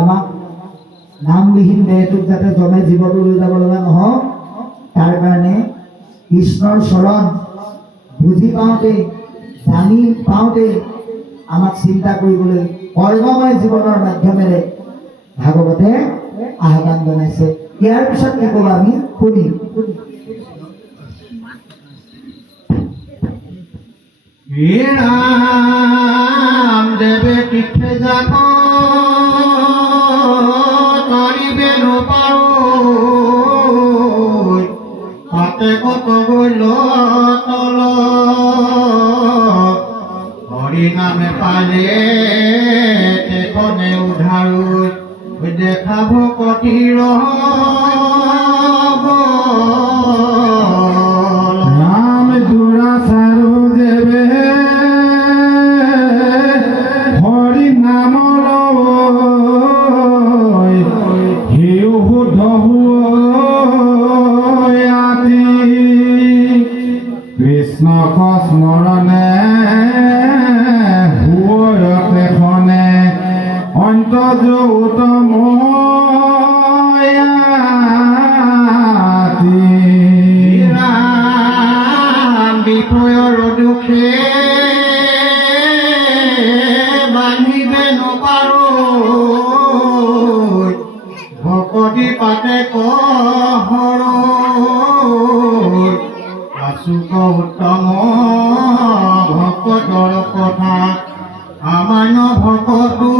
আমাক নামবিহীন দেহটোক যাতে জমে জীৱটো লৈ যাব লগা নহওক তাৰ কাৰণে কৃষ্ণৰ চৰণ বুজি পাওঁতে জানি পাওঁতে আমাক চিন্তা কৰিবলৈ কৰ্মময় জীৱনৰ মাধ্যমেৰে ভাগৱতে আহ্বান জনাইছে। ইয়াৰ পিছত কি ক'ব আমি শুনিম। দেৱে তীৰ্থে যাব তৰিবে নপাৰো তাতে কত গল তল হৰি নামে পালে তেখনে উধাৰো দেখাব কটিৰ নাম দুৰাচাৰো দেৱে হৰি নাম লয় হেউ শুদ্ধ আতি কৃষ্ণক স্মৰণে হুৱয়তেখনে অন্তৰ্যৌতম বিষয়ৰ দুখে বান্ধিবে নপাৰো ভকতি পাতে কহৰ আচুক উত্তম ভকতৰ কথা আমাৰ ভকতো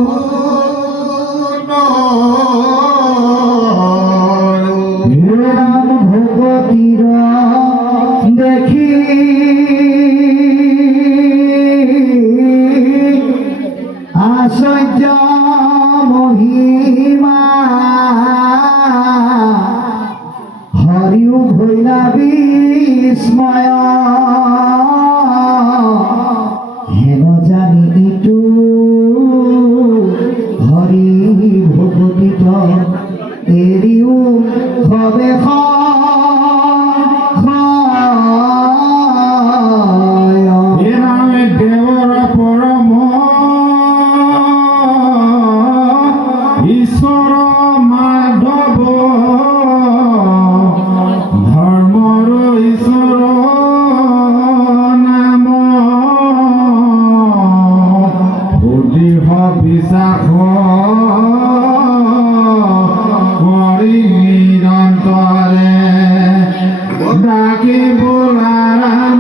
ভগতীৰ দেখি আশ্চৰ্য মহিমা হৰিও ভৈলা বিস্ময় হেন জানি ইটো হৰি ভগতীত এৰিও ভবে দেৱৰ পৰম ঈশ্বৰ মাধৱ ধৰ্মৰ ঈশ্বৰ নাম সুদৃঢ় বিশ্বাস কৰি নিৰন্তৰে ডাকি বোলাৰাম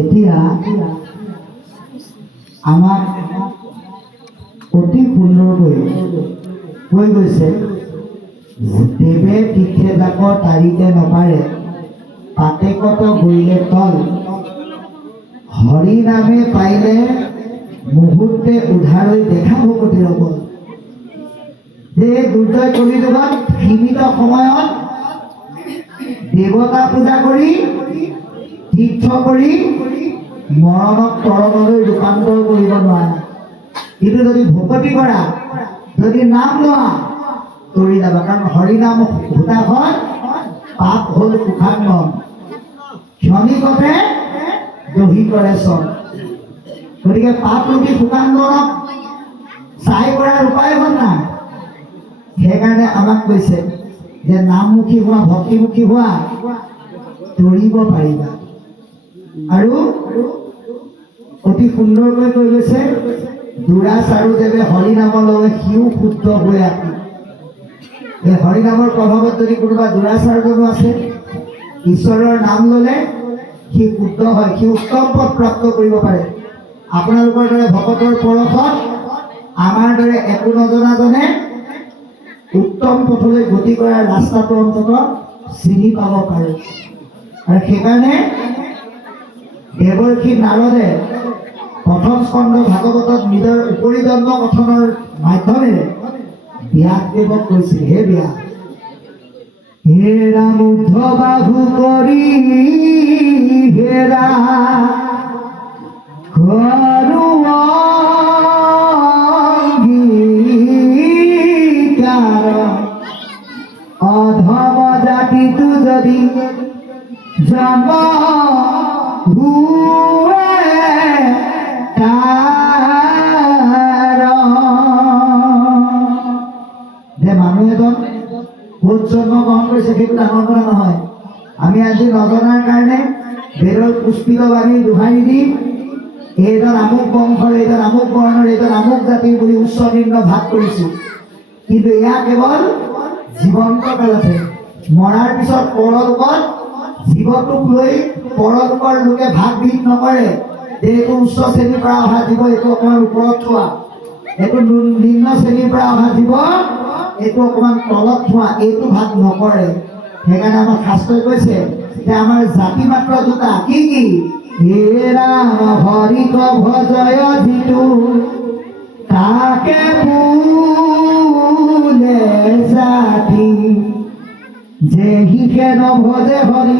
এতিয়া আমাক অতি সুন্দৰকৈ কৈ গৈছে দেৱে তীৰ্থে যাব তাৰিতে নপাৰে পাতে কত গৈলে তল হৰি নামে পাইলে মুহূৰ্তে উধাৰৈ দেখা ভকতিৰ বল। যে দুৰ্জয় কলিযুগত সীমিত সময়ত দেৱতা পূজা কৰি তীৰ্থ কৰি মৰণক তৰণলৈ ৰূপান্তৰ কৰিব নোৱাৰা, কিন্তু যদি ভকতি কৰা যদি নাম লোৱা তৰি যাবা। কাৰণ হৰিনাম ভূতাখন পাপ হ'ল সুখাংগম ক্ষণিকতে দহি কৰে চন। গতিকে পাপ ৰূপী সুখাংগনক চাই কৰাৰ উপায় হ'ল নাই। সেইকাৰণে আমাক কৈছে যে নামমুখী হোৱা ভক্তিমুখী হোৱা তৰিব পাৰিবা। আৰু অতি সুন্দৰকৈ কৈ গৈছে দুৰাচাৰো দেৱে হৰিনাম লয় সিও শুদ্ধ হৈ আতি। এই হৰিনামৰ প্ৰভাৱত যদি কোনোবা দুৰাচাৰজনো আছে ঈশ্বৰৰ নাম ল'লে সি শুদ্ধ হয়, সি উত্তম পথ প্ৰাপ্ত কৰিব পাৰে। আপোনালোকৰ দৰে ভকতৰ পৰশত আমাৰ দৰে একো নজনাজনে উত্তম পথলৈ গতি কৰাৰ ৰাস্তাটো অন্তত চিনি পাব পাৰে। আৰু সেইকাৰণে দেৱৰ্ষি নাৰদে প্ৰথম স্কন্ধ ভাগৱতত নিজৰ উপৰিজন্ম কথনৰ মাধ্যমেৰে ব্যাসদেৱক কৈছিল, হে ব্যাস, হেৰা মুগ্ধ বাহু কৰি হেৰা কৰোৱা জন্ম হুৱে তাৰ যে মানুহ এজন ক'ত জন্ম গ্ৰহণ কৰিছে সেইটো ডাঙৰ কথা নহয়। আমি আজি নজনাৰ কাৰণে বেৰৰ পুষ্পিত বাণী দোহাৰি দি এইজন আমুক বংশৰ, এইজন আমুক বৰ্ণৰ, এইজন আমুক জাতিৰ বুলি উচ্চ নিম্ন ভাগ কৰিছোঁ। কিন্তু এয়া কেৱল জীৱন্ত কালতহে। মৰাৰ পিছত পৰলোকত জীৱটোক লৈ পৰলোকৰ লোকে ভাগ ভিদ নকৰে যে এইটো উচ্চ শ্ৰেণীৰ পৰা অহা জীৱ, এইটো অকণমান ওপৰত থোৱা, এইটো নিম্ন শ্ৰেণীৰ পৰা অহা জীৱ, এইটো অকণমান তলত থোৱা, এইটো ভাগ নকৰে। সেইকাৰণে আমাৰ শাস্ত্ৰই কৈছে যে আমাৰ জাতি মাত্ৰ দুটা, কি কি? হে ৰাম হৰিক ভজয় যিটো তাকে বোলে জাতি, যে হিকে নভজে হৰি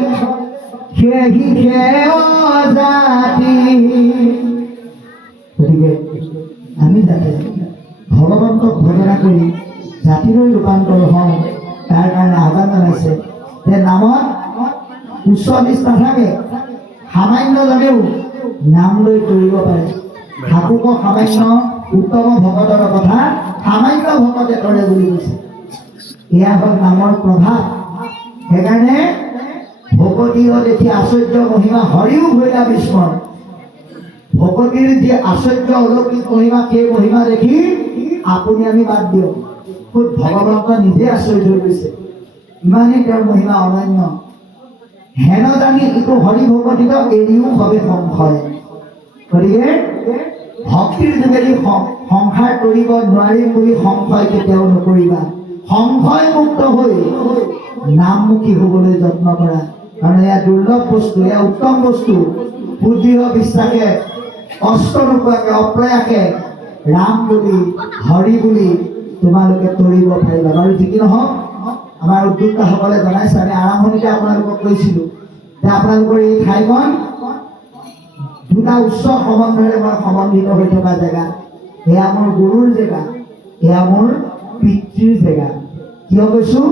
সেই হিকে অজাতি। গতিকে আমি যাতে ভগৱন্তক ভজনা কৰি জাতিলৈ ৰূপান্তৰ হওঁ তাৰ কাৰণে আহ্বান জনাইছে যে নামত উচ্চ নিচ নাথাকে, সামান্যজনেও নাম লৈ কৰিব পাৰে। থাকুক সামান্য উত্তম ভকতৰ কথা সামান্য ভকতে কৰে বুলি কৈছে। এয়া হ'ল নামৰ প্ৰভাৱ। সেইকাৰণে ভকতীৰ দেখি আশ্চৰ্য মহিমা হৰিও ভৈলা বিস্ময়। ভকতীৰ যি আশ্চৰ্য অলৌকিক মহিমা, সেই মহিমা দেখি আপুনি আমি বাদ দিওঁ। খুব ভগৱন্ত নিজে আশ্চৰ্য হৈ গৈছে, ইমানেই তেওঁৰ মহিমা অনন্য। হেন জানি ইটো হৰি ভকতিক এৰিও হবে সংশয়। গতিকে ভক্তিৰ যোগেদি সংসাৰ কৰিব নোৱাৰিম বুলি সংশয় কেতিয়াও নকৰিবা। সংশয় মুক্ত হৈ নামমুখী হ'বলৈ যত্ন কৰা, কাৰণ এয়া দুৰ্লভ বস্তু, এয়া উত্তম বস্তু। বুদ্ধিৰ বিশ্বাসে কষ্ট নোপোৱাকে অপ্ৰয়াসে ৰাম বুলি হৰি বুলি তোমালোকে তৰিব পাৰিবা। বাৰু যি কি নহওক, আমাৰ উদ্যোক্তাসকলে জনাইছে, আমি আৰম্ভণিতে আপোনালোকক কৈছিলোঁ যে আপোনালোকৰ এই ঠাইখন দুটা উচ্চ সম্বন্ধৰে মই সম্বন্ধিত হৈ থকা জেগা। এয়া মোৰ গুৰুৰ জেগা, এয়া মোৰ পিতৃৰ জেগা। কিয় কৈছোঁ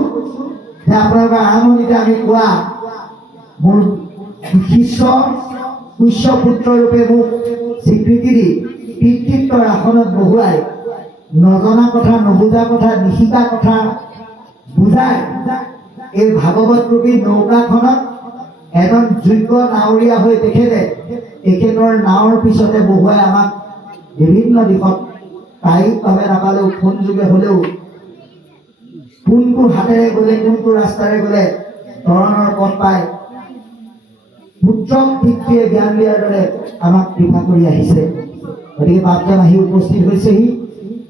যে আপোনালোকৰ আৰম্ভণিতে আমি কোৱা মোৰ শিষ্য পুষ্য পুত্ৰ ৰূপে মোক স্বীকৃতি দি পিতৃত্বৰ আসনত বহুৱাই নজনা কথা, নুবুজা কথা, নিশিকা কথা বুজাই এই ভাগৱত ৰূপী নৌকাখনত এজন যোগ্য নাৱৰীয়া হৈ তেখেতৰ নাৱৰ পিছতে বহুৱাই আমাক বিভিন্ন দিশত কায়িকভাৱে নাপালেও ফোন যোগে হ'লেও কোনটো হাতেৰে গ'লে কোনটো ৰাস্তাৰে গ'লে তৰণৰ পথ পায় পুত্ৰক পিতৃয়ে জ্ঞান দিয়াৰ দৰে আমাক কৃপা কৰি আহিছে। গতিকে বাপজন আহি উপস্থিত হৈছেহি।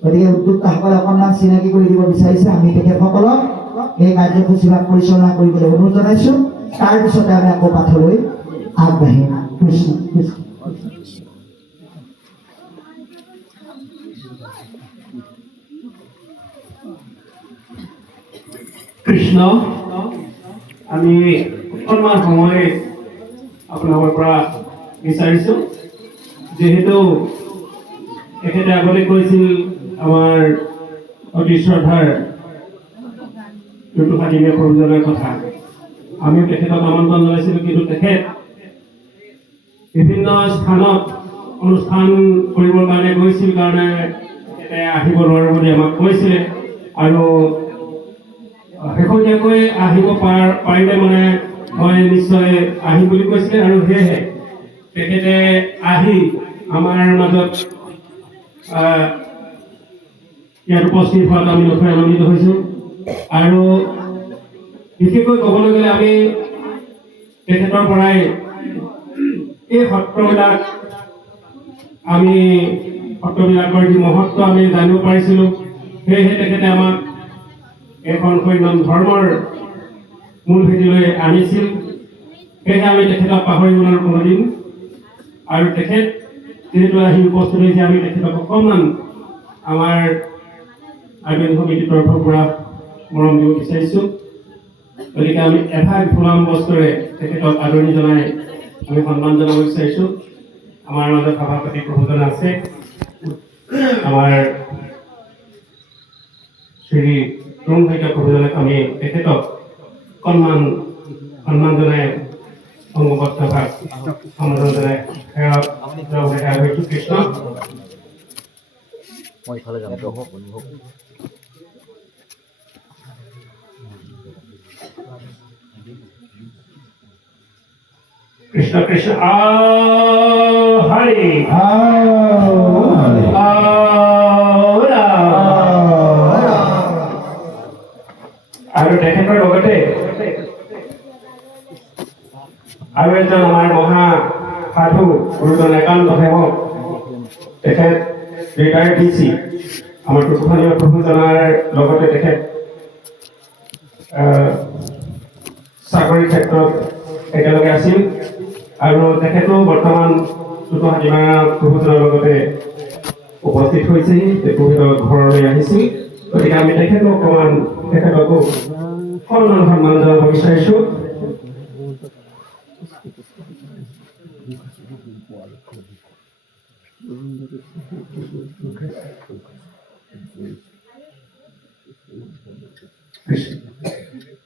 গতিকে উদ্যোক্তাসকলে অকণমান চিনাকি কৰি দিব বিচাৰিছে। আমি তেখেতসকলক এই কাৰ্যসূচীভাগ পৰিচালনা কৰিবলৈ অনুৰোধ জনাইছোঁ। তাৰপিছতে আমি আকৌ পাঠলৈ আগবাঢ়িম। কৃষ্ণ কৃষ্ণ। কৃষ্ণ, আমি অকণমান সময় আপোনালোকৰ পৰা বিচাৰিছোঁ। যিহেতু তেখেতে আগতে কৈছিল আমাৰ অতি শ্ৰদ্ধাৰ ঋতুকাদিনীয় প্ৰভুজনৰ কথা, আমিও তেখেতক আমন্ত্ৰণ জনাইছিলোঁ, কিন্তু তেখেত বিভিন্ন স্থানত অনুষ্ঠান কৰিবৰ কাৰণে গৈছিল কাৰণে তেখেতে আহিব নোৱাৰোঁ বুলি আমাক কৈছিলে। আৰু শেহতীয়াকৈ আহিব পাৰিলে মানে মই নিশ্চয় আহিম বুলি কৈছিলে। আৰু সেয়েহে তেখেতে আহি আমাৰ মাজত ইয়াত উপস্থিত হোৱাত আমি নথৈ আনন্দিত হৈছোঁ। আৰু বিশেষকৈ ক'বলৈ গ'লে আমি তেখেতৰ পৰাই এই সত্ৰবিলাকৰ যি মহত্ব আমি জানিব পাৰিছিলোঁ। সেয়েহে তেখেতে আমাক এখন সৈন্যম ধৰ্মৰ মূল ভেটিলৈ আনিছিল। সেয়েহে আমি তেখেতক পাহৰিবলৈ কোনোদিন। আৰু তেখেত যিহেতু আহি উপস্থিত হৈছে, আমি তেখেতক অকণমান আমাৰ আইন সমিতিৰ তৰফৰ পৰা মৰম দিব বিচাৰিছোঁ। গতিকে আমি এভাগ ফুলাম বস্তুৰে তেখেতক আদৰণি জনাই আমি সন্মান জনাব বিচাৰিছোঁ। আমাৰ মাজত সভাপতি প্ৰভুজন আছে, আমাৰ শ্ৰী তৰুণ শইকীয়া প্ৰভুজনক আমি তেখেতক সন্মান জনাই সংগবদ্ধ ভাগ সম্বোধন জনাই সেৱা হৈছো কৃষ্ণ। মই ইফালে যাম কৃষ্ণ কৃষ্ণ হৰি আৰু তেখেতৰ লগতে আৰু এজন আমাৰ মহা সাধু গুৰুজন একান্ত সেৱক তেখেত ৰিটায়াৰ্ড ডিচি আমাৰ টুকুখানীয় প্ৰভুজনাৰ লগতে তেখেত চাকৰিৰ ক্ষেত্ৰত একেলগে আছিল আৰু তেখেতো বৰ্তমান টুকুহাটীমাৰা প্ৰভুজনৰ লগতে উপস্থিত হৈছেহি। তেখেতৰ ঘৰলৈ আহিছিল, গতিকে আমি তেখেতকো অকণমান তেখেতকো সন্মান জনাব বিচাৰিছোঁ।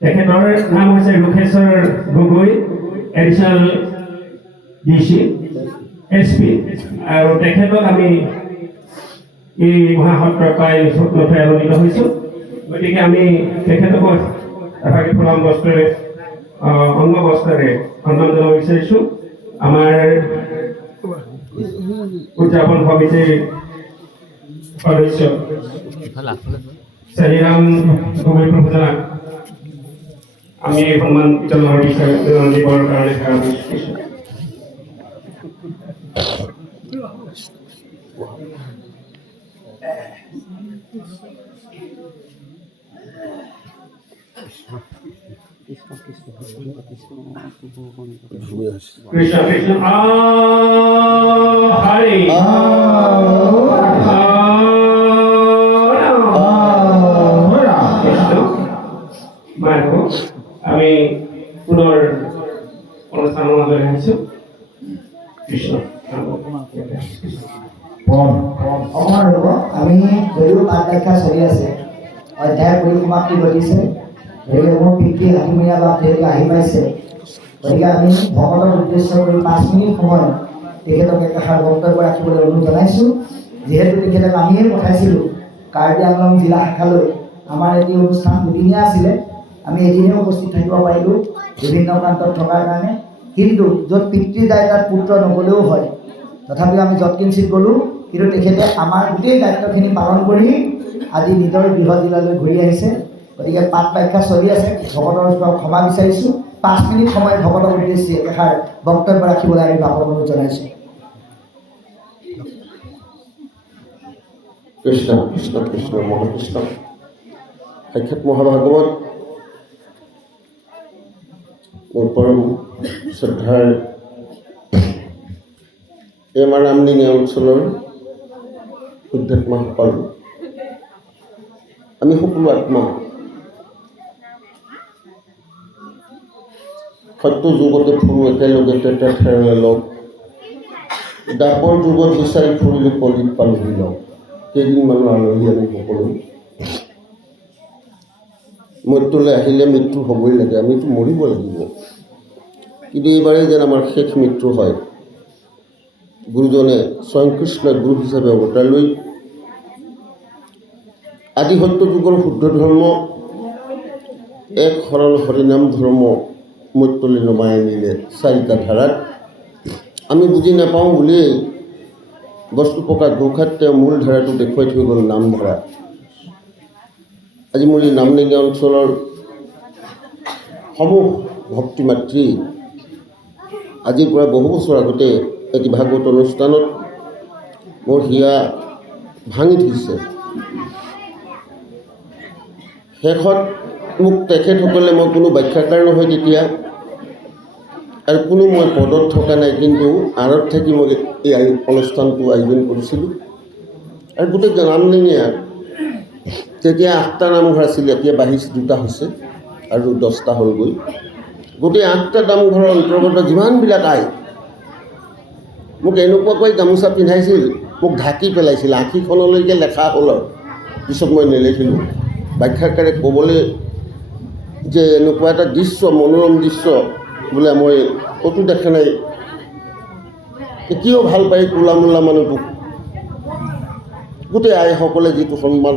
তেখেতৰ নাম হৈছে Lokeshwar Gogoi, additional DC SP, আৰু তেখেতক আমি এই মহাসত্ৰৰ পাই নথৈ আনন্দিত হৈছোঁ। গতিকে আমি তেখেতকো এভাগি ফুলাম বস্ত্ৰৰে অংগ বস্ত্ৰৰে সন্মান জনাব বিচাৰিছোঁ। আমাৰ উদযাপন সমিতিৰ সদস্য চাৰিৰাম গগৈ প্ৰভুজনাক আমি সন্মান জনাব দিবৰ কাৰণে সেৱা কৰিছোঁ। কৃষ্ণ কৃষ্ণ হৰি আমি পুনৰ অনুষ্ঠানৰ মাজলৈ আহিছোঁ। কৃষ্ণ অকণমান ৰ'ব, আমি যদিও পাঠ ব্যাখ্যা চলি আছে, অধ্যায় পৰিসমাপ্তি ঘটিছে, গতিকে মোৰ পিতৃ হাতীমূৰীয়া বা তেওঁলোকে আহি পাইছে, গতিকে আমি ভকতক উদ্দেশ্য কৰি 5 মিনিট সময় তেখেতক একাষাৰ বক্তব্য ৰাখিবলৈ অনুৰোধ জনাইছোঁ। যিহেতু তেখেতক আমিয়ে পঠাইছিলোঁ কাৰ্বি আংলং জিলা শাখালৈ, আমাৰ এটি অনুষ্ঠান দুদিনীয়া আছিলে, আমি এদিনে উপস্থিত থাকিব পাৰিলোঁ বিভিন্ন প্ৰান্তত থকাৰ কাৰণে। কিন্তু য'ত পিতৃ যায় তাত পুত্ৰ নগ'লেও হয়, তথাপিও আমি যৎকিঞ্চিত গ'লোঁ। কিন্তু তেখেতে আমাৰ গোটেই দায়িত্বখিনি পালন কৰি আজি নিজৰ গৃহ জিলালৈ ঘূৰি আহিছে। গতিকে পাঠ ব্যাখ্যা চলি আছে, ভকতৰ ওচৰত ক্ষমা বিচাৰিছোঁ। 5 মিনিট সময় ভকতৰ উদ্দেশ্যে এষাৰ বক্তব্য ৰাখিবলৈ আমি বাপক অনুৰোধ জনাইছোঁ। কৃষ্ণ কৃষ্ণ কৃষ্ণ মহাকৃষ্ণ সাক্ষাৎ মহাভাগৱত মোৰ পৰম শ্ৰদ্ধাৰ এই আমাৰ নামনিঙা অঞ্চলৰ শুদ্ধাত্মাসকল, আমি সকলো আত্মা সত্য যুগতে ফুৰো একেলগে তেতে ঠেৰে লগ, দাপৰ যুগত বিচাৰি ফুৰিলোঁ কলিত পালোহি লগ। কেইদিনমানৰ আলহী আমি সকলো মৃত্যুলৈ আহিলে মৃত্যু হ'বই লাগে, আমিতো মৰিব লাগিব, কিন্তু এইবাৰেই যেন আমাৰ শেষ মৃত্যু হয়। গুৰুজনে স্বয়ং কৃষ্ণই গুৰু হিচাপে অৱতাৰ লৈ আদি সত্য যুগৰ শুদ্ধ ধৰ্ম এক সৰল হৰিনাম ধৰ্ম মৃত্যুলৈ নমাই আনিলে 4টা ধাৰাত। আমি বুজি নাপাওঁ বুলিয়েই বস্তু প্ৰকাশ ঘোষাত তেওঁ মূল ধাৰাটো দেখুৱাই থৈ গ'ল নামধাৰা। আজি মোৰ এই নামনিঙা অঞ্চলৰ সমূহ ভক্তি মাতৃ আজিৰ পৰা বহু বছৰ আগতে এটি ভাগৱত অনুষ্ঠানত মোৰ হিয়া ভাঙি থৈছে। শেষত মোক তেখেতসকলে, মই কোনো ব্যাখ্যাকাৰ নহয় তেতিয়া, আৰু কোনো মই পদত থকা নাই, কিন্তু আঁৰত থাকি মই এই অনুষ্ঠানটো আয়োজন কৰিছিলোঁ। আৰু গোটেই নামনিঙিয়াত তেতিয়া 8টা নামঘৰ আছিল, এতিয়া বাঢ়িছে 2টা হৈছে আৰু 10টা হ'লগৈ। গোটেই 8টা নামঘৰৰ অন্তৰ্গত যিমানবিলাক আই মোক এনেকুৱাকৈ গামোচা পিন্ধাইছিল, মোক ঢাকি পেলাইছিল, আঁঠীখনলৈকে লেখা হ'ল। আৰু পিছত মই নেলেখিলোঁ। ব্যাখ্যাকাৰে ক'বলৈ যে এনেকুৱা এটা দৃশ্য, মনোৰম দৃশ্য বোলে মই ক'তো দেখা নাই কিয় ভাল পায় কোলা মোলা মানুহটোক গোটেই আইসকলে যিটো সন্মান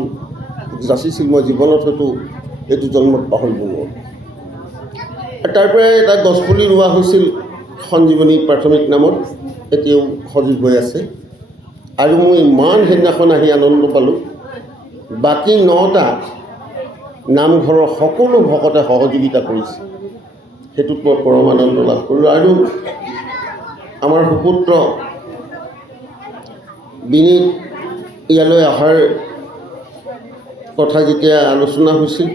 যাচিছিল মই জীৱনত হয়তো এইটো জন্মত পাহৰিব নোৱাৰোঁ। তাৰ পৰাই এটা গছপুলি ৰোৱা হৈছিল সঞ্জীৱনী প্ৰাথমিক নামত, এতিয়াও সজীৱ হৈ আছে। আৰু মই ইমান সেইদিনাখন আহি আনন্দ পালোঁ। বাকী 9টা নামঘৰৰ সকলো ভকতে সহযোগিতা কৰিছে, সেইটোত মই পৰম আনন্দ লাভ কৰিলোঁ। আৰু আমাৰ সুপুত্ৰ বিনীত ইয়ালৈ অহাৰ কথা যেতিয়া আলোচনা হৈছিল,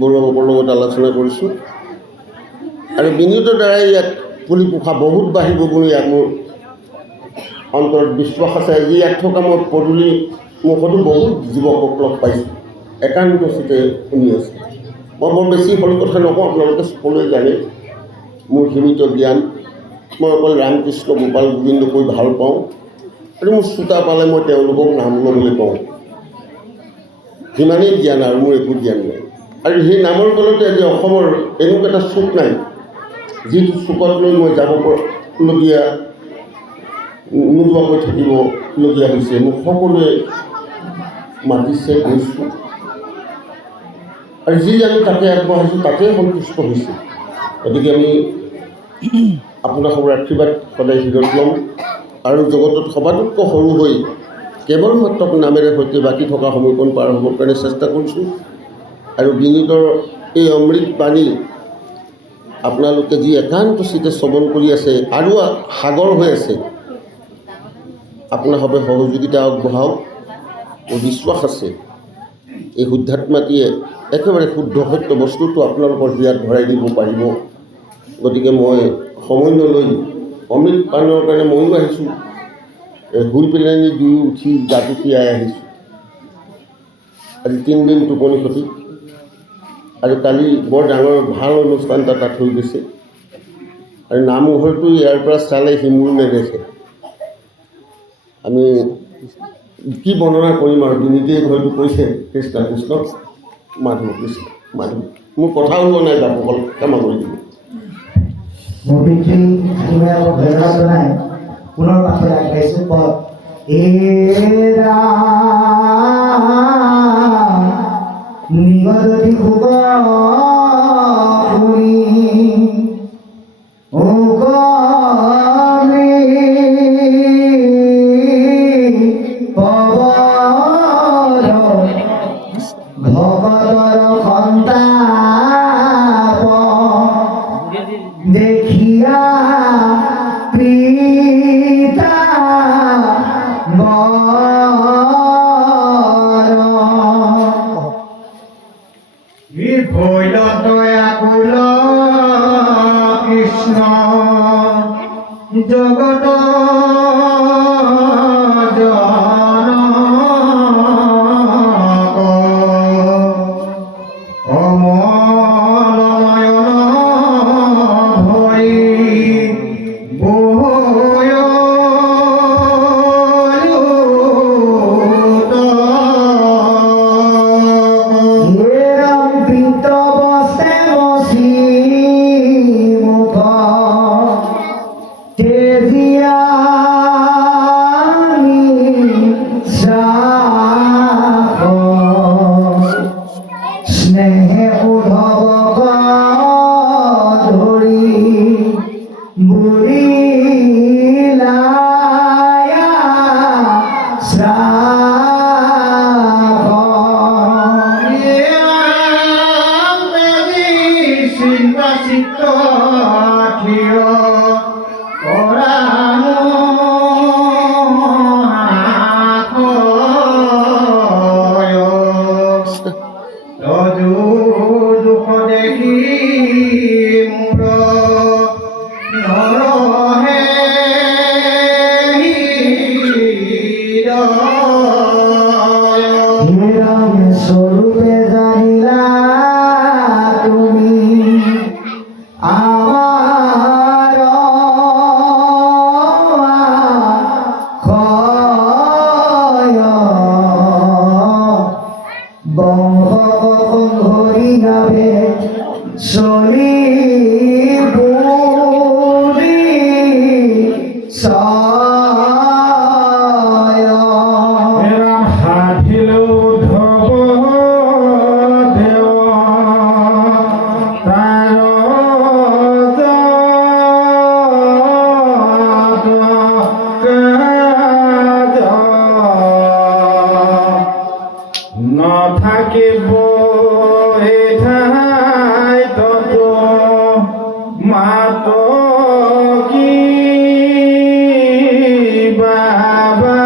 বৰুৱাবাবুৰ লগত আলোচনা কৰিছোঁ আৰু বিনীতৰ দ্বাৰাই ইয়াত পুলি পোখা বহুত বাঢ়িব বুলি মোৰ অন্তৰত বিশ্বাস আছে। আজি ইয়াত থকা মই পদূলি মুখতো বহুত যুৱকক লগ পাইছোঁ, একান্ত চিতে শুনি আছে। মই বৰ বেছি সৰু কথা নকওঁ, আপোনালোকে সকলোৱে জানে মোৰ সীমিত জ্ঞান। মই অকল ৰামকৃষ্ণ গোপাল গোবিন্দ কৈ ভাল পাওঁ আৰু মোৰ চোতা পালে মই তেওঁলোকক নাম ল'বলৈ কওঁ, সিমানেই জ্ঞান আৰু মোৰ একো জ্ঞান নাই। আৰু সেই নামৰ ফলতে আজি অসমৰ এনেকুৱা এটা চুক নাই যিটো চুকত লৈ মই যাবলগীয়া নোযোৱাকৈ থাকিবলগীয়া হৈছে। মোক সকলোৱে মাতিছে, গৈছোঁ আৰু যি আমি তাতে আগবঢ়াইছোঁ তাতেই সন্তুষ্ট হৈছে। গতিকে আমি আপোনাৰ সবৰ আশীৰ্বাদ সদায় হৃদয়ত ল'ম আৰু জগতত সবাতোতকৈ সৰু হৈ কেৱল মাত্ৰ নামেৰে সৈতে বাকী থকা সময়কণ পাৰ হ'বৰ কাৰণে চেষ্টা কৰিছোঁ। আৰু বিনীতৰ এই অমৃত বাণী আপোনালোকে যি একান্ত চিতে শ্ৰৱণ কৰি আছে আৰু সাগৰ হৈ আছে, আপোনাৰ সবে সহযোগিতা আগবঢ়াওক। মোৰ বিশ্বাস আছে এই শুদ্ধাত্মাটিয়ে একেবাৰে শুদ্ধ সত্য বস্তুটো আপোনালোকৰ হিয়াত ভৰাই দিব পাৰিব। গতিকে মই সময় নলৈ অমৃত পানৰ কাৰণে ময়ো আহিছোঁ, শুই পেলাই দুয়ো উঠি গাটো তিয়াই আহিছোঁ। আজি 3 দিন টোপনি ক্ষতি আৰু কালি বৰ ডাঙৰ ভাল অনুষ্ঠান এটা তাত হৈ গৈছে আৰু নামঘৰটো ইয়াৰ পৰা চালে সিমূৰ নেদেখে। আমি কি বৰ্ণনা কৰিম আৰু বিনীতেই হয়তো কৈছে কৃষ্ণ কৃষ্ণ মাধৱ কৃষ্ণ মাধৱ। মোৰ কথা ওলোৱা নাই, বাপুসকল ক্ষমা কৰি দিব। মোৰ পিতৃ ধন্যবাদ জনাই পুনৰ পাছলৈ আগবাঢ়িছোঁ। পদ এৰা নিগদতি শুভ শুনি ভগতৰ সন্তাপ দেখিয়া পিতা ভৈলতয়াকুল কৃষ্ণ জগত জনক অমলনয়ন ভৰি স্নেহে উধৱক ধৰি বুঢ়িলায়া চিন্তা চিত্ত থিয় দুখ দেখি মোৰ নৰহে হিৰণ স্বৰূপে জানিলা তুমি আমাৰ বংশ হৰি চলি বুঢ়ী উঠিল উদ্ধৱ দেৱ তাৰ নাথাকিব এই ঠাইত মাত কি বাবা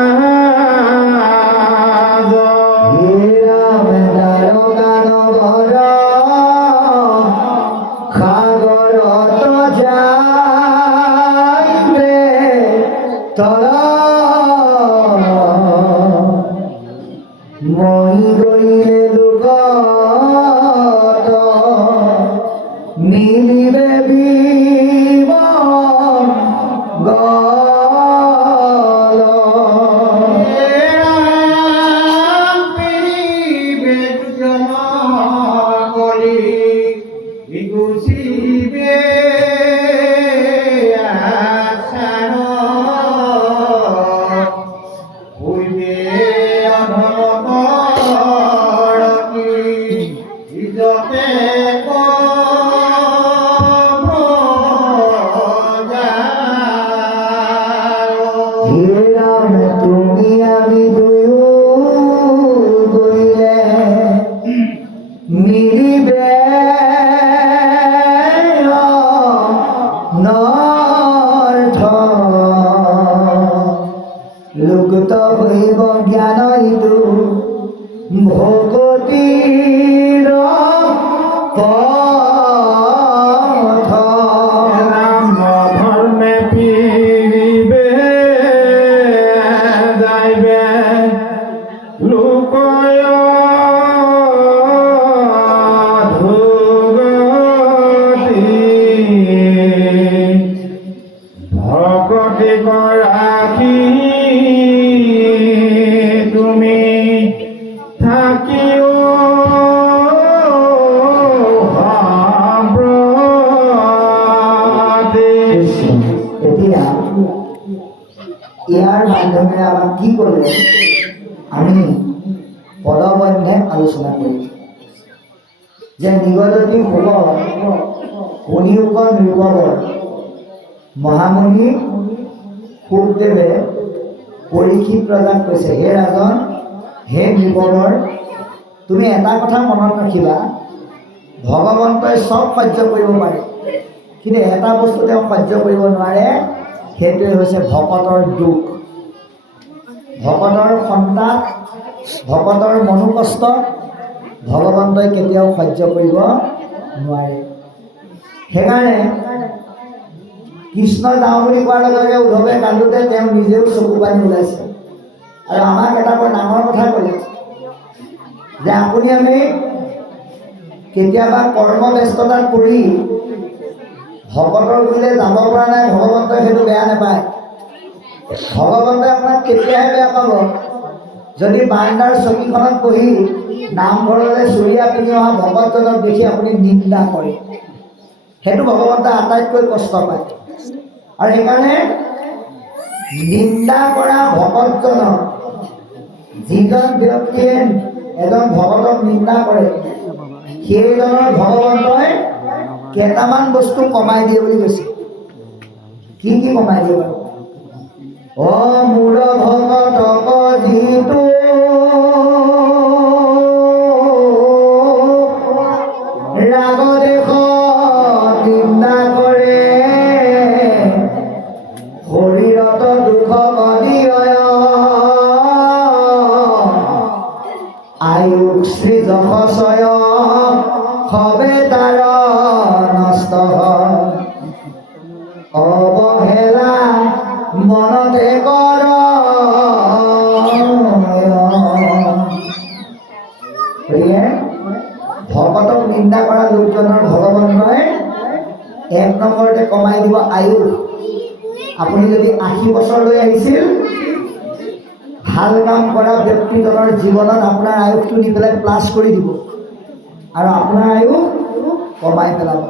মই গইলে দুগত মিলিবে বিব গল তুমি আমি দুয়ো গইলে মিলিবে নৰ্থ লোকত হইব জ্ঞান ইটো ভকতিৰ পথ ৰাম ধৰ্মে ফিৰিবে যাইবে লোকয় ধুগতি ভকতি কৰাখি তুমি থাকিও সম্প্ৰতি এতিয়া ইয়াৰ মাধ্যমেৰে আমাক কি ক'লে আমি পদবন্ধে আলোচনা কৰিম যে নিগদতি শুভ কলিযুগ নৃপৱৰ মহামুনি শুকদেৱে পৰীক্ষিত ৰজাক কৈছে, হে ৰাজন, হে নৃপৱৰ, তুমি এটা কথা মনত ৰাখিবা, ভগৱন্তই চব সহ্য কৰিব পাৰে, কিন্তু এটা বস্তু তেওঁ সহ্য কৰিব নোৱাৰে, সেইটোৱে হৈছে ভকতৰ দুখ, ভকতৰ সন্তাপ, ভকতৰ মনোকষ্ট ভগৱন্তই কেতিয়াও সহ্য কৰিব নোৱাৰে। সেইকাৰণে কৃষ্ণ যাওঁ বুলি কোৱাৰ লগে লগে উদ্ধৱে কান্দোতে তেওঁ নিজেও চকু পানী ওলাইছে আৰু আমাক এটা বৰ ডাঙৰ কথা ক'লে যে আপুনি আমি কেতিয়াবা কৰ্মব্যস্ততাত পৰি ভকতৰ গুৰিলৈ যাব পৰা নাই, ভগৱন্তই সেইটো বেয়া নাপায়। ভগৱন্তই আপোনাক কেতিয়াহে বেয়া পাব, যদি বাৰান্দাৰ চকীখনত বহি নামঘৰলৈ চুৰিয়া পিন্ধি অহা ভকতজনক দেখি আপুনি নিন্দা কৰে, সেইটো ভগৱন্তই আটাইতকৈ কষ্ট পায়। আৰু সেইকাৰণে নিন্দা কৰা ভকতজনক, যিজন ব্যক্তিয়ে এজন ভকতক নিন্দা কৰে, সেইজনৰ ভগৱন্তই কেইটামান বস্তু কমাই দিয়ে বুলি কৈছে। কি কি কমাই দিয়ে বাৰু? অ মোৰ ভকতক যিটো ৰাগ দেশ নিন্দা কৰে, শৰীৰত দুখ বলিয় আয়ু শ্ৰী যশয় সবে তাৰ নষ্ট হয়, অৱহেলা মনতে কৰ ভকতক নিন্দা কৰা লোকজনৰ ভগৱন্তই এক নম্বৰতে কমাই দিব আয়ুস। আপুনি যদি 80 বছৰলৈ আহিছিল, ভাল কাম কৰা ব্যক্তিজনৰ জীৱনত আপোনাৰ আয়ুসটো নি পেলাই প্লাছ কৰি দিব আৰু আপোনাৰ আয়ুস কমাই পেলাব।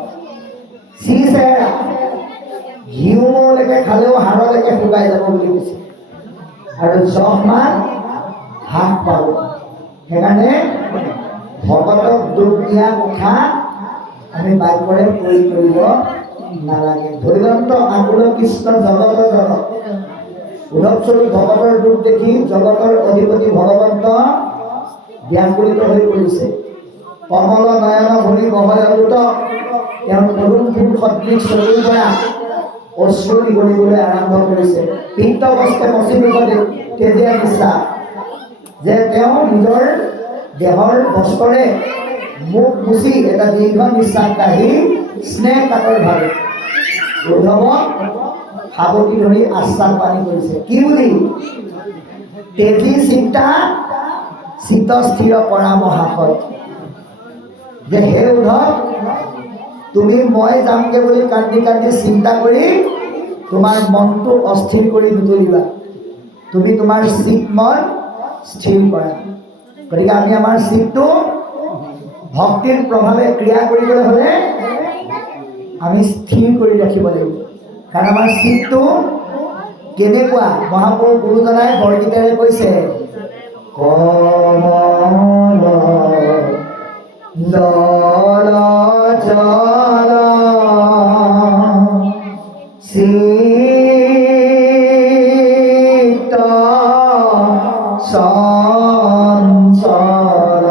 চি চেহেৰা ঘিউ মৌলৈকে খালেও হাড়লৈকে শুকাই যাব বুলি কৈছে, আৰু যশ মান হ্ৰাস পাব। সেইকাৰণে ভকতক দুখ দিয়া কথা আমি বাক্যৰে প্ৰয়োগ কৰিব নালাগে। ধৈৰ্যন্ত আকুল কৃষ্ণ জগত জগত উদ্ধৱস্বৰূপ ভকতৰ দুখ দেখি জগতৰ অধিপতি ভগৱন্ত ব্যাকুলিত হৈ পৰিছে। কমল নয়ন ভৰি বহয়লুত তেওঁৰ পদুম ফুল সদৃশ চকুৰ পৰা অশ্ৰু নিগৰিবলৈ আৰম্ভ কৰিছে। পিত্ত বস্ত্ৰ মচি তেজীয়া বিশ্বাস যে তেওঁ নিজৰ দেহৰ বস্ত্ৰৰে মুখ মুচি এটা দীৰ্ঘ নিশ্বাস কাঢ়ি স্নেহ কাতৰ ভাবে উদ্ধৱক সাৱটি ধৰি আশ্বাস পানী কৰিছে। কি বুলি? তেজী চিন্তা চিত স্থিৰ কৰা মহাশয়, যে হে উদ্ধৱ, তুমি মই যামগে বুলি কান্দি কান্দি চিন্তা কৰি তোমাৰ মনটো অস্থিৰ কৰি নুতুলিবা। তুমি তোমাৰ চিত মন স্থিৰ কৰা। গতিকে আমি আমাৰ চিতটো ভক্তিৰ প্ৰভাৱে ক্ৰিয়া কৰিবলৈ হ'লে আমি স্থিৰ কৰি ৰাখিব লাগিব। কাৰণ আমাৰ চিতটো কেনেকুৱা মহাপুৰুষ গুৰুজনাই বৰগীতেৰে কৈছে, কমল দল চল চিত্ত চঞ্চল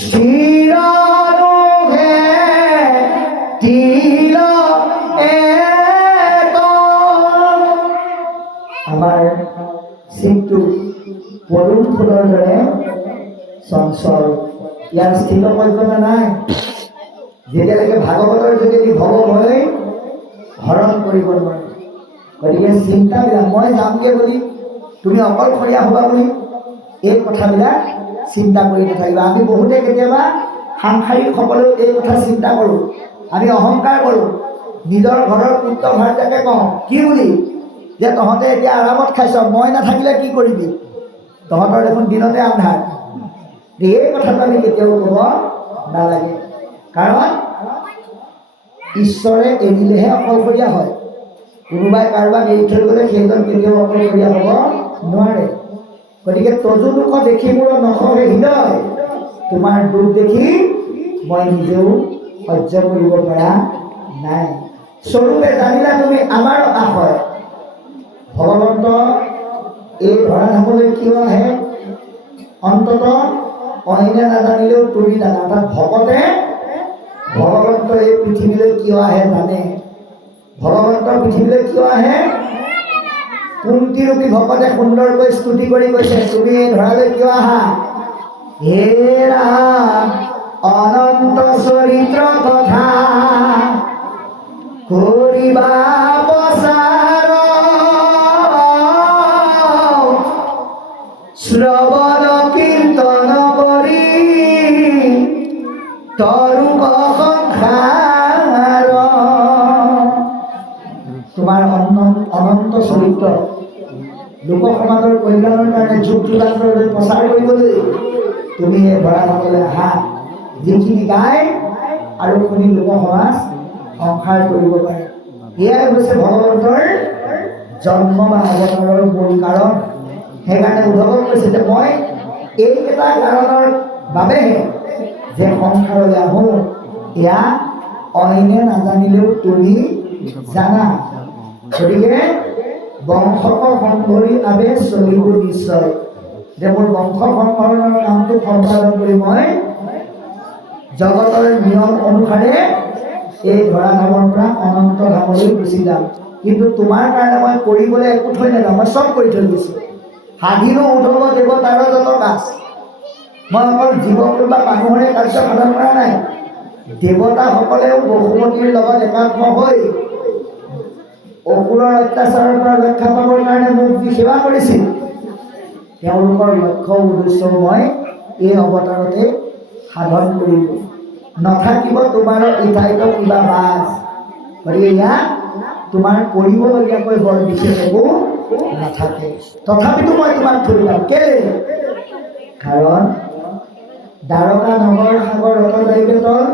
স্থিৰ ৰোগে তিল এক। আমাৰ চিত্তটো পদুম ফুলৰ দৰে চঞ্চল, ইয়াৰ স্থিৰ কল্পনা নাই। যেতিয়ালৈকে ভাগৱতৰ যোগেদি ভৱ হৈ হৰণ কৰিব নোৱাৰে। গতিকে চিন্তাবিলাক মই যামগে বুলি, তুমি অকলশৰীয়া হ'বা বুলি, এই কথাবিলাক চিন্তা কৰি নাথাকিবা। আমি বহুতে কেতিয়াবা সাংসাৰিকসকলেও এই কথা চিন্তা কৰোঁ। আমি অহংকাৰ কৰোঁ, নিজৰ ঘৰৰ পুত্ৰ ভাৰ্যাকে কওঁ কি বুলি, যে তহঁতে এতিয়া আৰামত খাইছ, মই নাথাকিলে কি কৰিবি, তহঁতৰ দেখোন দিনতে আন্ধাৰ। এই কথাটো আমি কেতিয়াও ক'ব নালাগে। কাৰণ ঈশ্বৰে এৰিলেহে অকলশৰীয়া হয়। কোনোবাই কাৰোবাক এৰি থৈ গ'লে সেইজন কেতিয়াও অকলশৰীয়া হ'ব নোৱাৰে। গতিকে তজু দুখ দেখি মোৰ নখহে হৃদয়, তোমাৰ দুখ দেখি মই নিজেও সহ্য কৰিব পৰা নাই। স্বৰূপে জানিলা তুমি আমাৰ আশয়। ভগৱন্ত এই ধৰাধামলৈ কিয় আহে? অন্ততঃ অইনে নাজানিলেও তুমি জানা। অৰ্থাৎ ভকতে ভগৱন্ত এই পৃথিৱীলৈ কিয় আহে জানে। ভগৱন্ত পৃথিৱীলৈ কিয় আহে? কুন্তীৰূপী ভকতে সুন্দৰকৈ স্তুতি কৰি কৈছে, তুমি এই ধৰালৈ কিয় আহা? হে ৰাম অনন্ত চৰিত্ৰ কথা কৰিবা প্ৰচাৰ, শ্ৰৱণ কীৰ্তন কৰি তৰুক সংসাৰ। তোমাৰ অনন্ত চৰিত্ৰ লোক সমাজৰ কল্যাণৰ কাৰণে যুগ যুগান্তৰলৈ প্ৰচাৰ কৰিবলৈ তুমি এই ধৰাধামলৈ আহা, যিখিনি গাই আৰু শুনি লোক সমাজ সংসাৰ কৰিব পাৰে। এয়াই হৈছে ভগৱন্তৰ জন্ম বা অৱতাৰৰ মূল কাৰণ। সেইকাৰণে উদ্ধৱক কৈছে যে মই এইকেইটা কাৰণৰ বাবেহে যে সংসাৰলৈ আহোঁ, এয়া অইনে নাজানিলেও তুমি জানা। গতিকে বংশক সংঘৰি আবে চলিব নিশ্চয়, যে মোৰ বংশ সংহৰণৰ কামটো সম্পাদন কৰি মই জগতৰ নিয়ম অনুসাৰে এই ধৰাধামৰ পৰা অনন্ত ধামলৈ গুচি যাম। কিন্তু তোমাৰ কাৰণে মই কৰিবলৈ একো থৈ নাযাওঁ, মই চব কৰি থৈ গৈছোঁ। সাধিনো উদ্ধৱ দেৱতাৰ যত কাজ, মই অকল জীৱক বা মানুহৰে কাৰ্য সাধন কৰা নাই। দেৱতাসকলেও বসুমতীৰ লগত একাত্ম হৈ অসুৰৰ অত্যাচাৰৰ পৰা ৰক্ষা পাবৰ কাৰণে মোক যি সেৱা কৰিছিল, তেওঁলোকৰ লক্ষ্য উদ্দেশ্য মই এই অৱতাৰতে সাধন কৰিলোঁ। নাথাকিব তোমাৰ ইঠাইত কিবা বাছ। গতিকে ইয়াত তোমাৰ কৰিবলগীয়াকৈ বৰ বিশেষ একো নাথাকে। তথাপিতো মই তোমাক থৈ যাম। কেলে? কাৰণ দ্বাৰকা নগৰ সাগৰ ৰত যাইবে তল,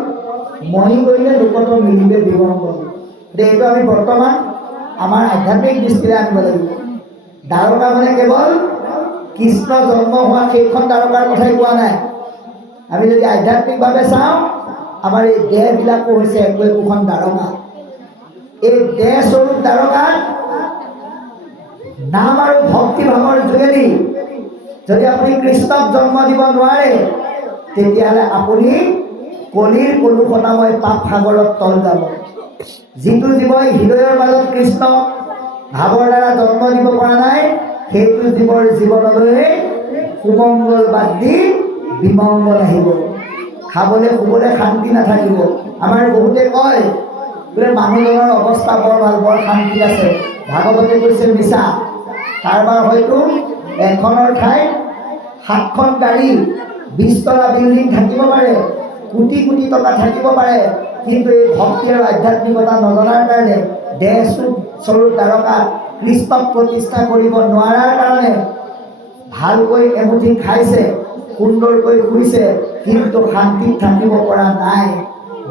মই কৰিলে লোকত মিলিবে বিবংগল। এইটো আমি বৰ্তমান আমাৰ আধ্যাত্মিক দৃষ্টিৰে আনিব লাগিব। দ্বাৰকা মানে কেৱল কৃষ্ণ জন্ম হোৱা সেইখন দ্বাৰকাৰ কথাই কোৱা নাই। আমি যদি আধ্যাত্মিকভাৱে চাওঁ, আমাৰ এই দেহবিলাকো হৈছে একো একোখন দ্বাৰকা। এই দেহ স্বৰূপ দ্বাৰকাত নাম আৰু ভক্তিভাৱৰ যোগেদি যদি আপুনি কৃষ্ণক জন্ম দিব নোৱাৰে, তেতিয়াহ'লে আপুনি কলিৰ কলুষতাময় পাপ সাগৰত তল যাব। যিটো জীৱই হৃদয়ৰ মাজত কৃষ্ণ ভাৱৰ দ্বাৰা জন্ম দিব পৰা নাই, সেইটো জীৱৰ জীৱনলৈ সুমংগল বাদ দি বিমংগল আহিব। খাবলৈ শুবলৈ শান্তি নাথাকিব। আমাৰ বহুতে কয় বোলে মানুহজনৰ অৱস্থা বৰ ভাল, বৰ শান্তি আছে। ভাগৱতে কৈছে মিছা। কাৰোবাৰ হয়তো এখনৰ ঠাইত 7খন গাড়ী, 20 তলা বিল্ডিং থাকিব পাৰে, কোটি কোটি টকা থাকিব পাৰে, কিন্তু এই ভক্তি আৰু আধ্যাত্মিকতা নজনাৰ কাৰণে, দেহ স্বৰূপ দ্বাৰকাত কৃষ্ণক প্ৰতিষ্ঠা কৰিব নোৱাৰাৰ কাৰণে ভালকৈ এমুঠি খাইছে, সুন্দৰকৈ শুইছে, কিন্তু শান্তিত থাকিব পৰা নাই।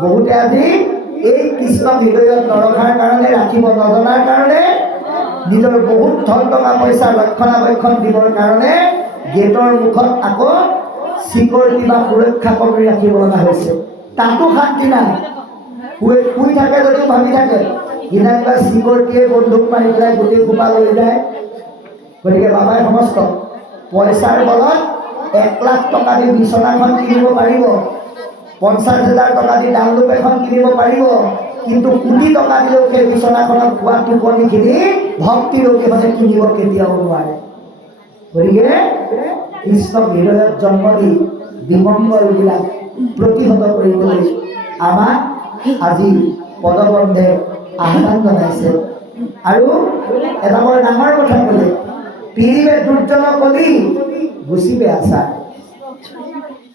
বহুতে আজি এই কৃষ্ণ হৃদয়ত নৰখাৰ কাৰণে, ৰাখিব নজনাৰ কাৰণে, নিজৰ বহুত ধন টকা পইচা ৰক্ষণাবেক্ষণ দিবৰ কাৰণে গেটৰ মুখত আকৌ চিকিউৰিটি বা সুৰক্ষা কৰি ৰাখিব লগা হৈছে। তাতো শান্তি নাই। শুই থাকে যদিও ভাবি থাকে কিনা কিবা চিকিউৰিটিয়ে বন্দুক মাৰি পেলাই গোটেই সোপা লৈ যায়। গতিকে বাবাই সমস্ত পইচাৰ বলত 1 লাখ টকা দি বিচনাখন কিনিব পাৰিব, 50,000 টকা দি ডাউনলোড এখন কিনিব পাৰিব, কিন্তু কোটি টকা দিলেও সেই বিচনাখনত খোৱা টোপনিখিনি ভক্তিৰ অবিহনে কিনিব কেতিয়াও নোৱাৰে। গতিকে কৃষ্ণক হৃদয়ত জন্ম দি বিমংগলবিলাক প্ৰতিহত কৰিবলৈ আমাক আজি পদবন্ধে আহ্বান জনাইছে। আৰু এটা বৰ ডাঙৰ কথা ক'লে, পিৰিবে দুৰ্জন কলি গুচিবে আশা।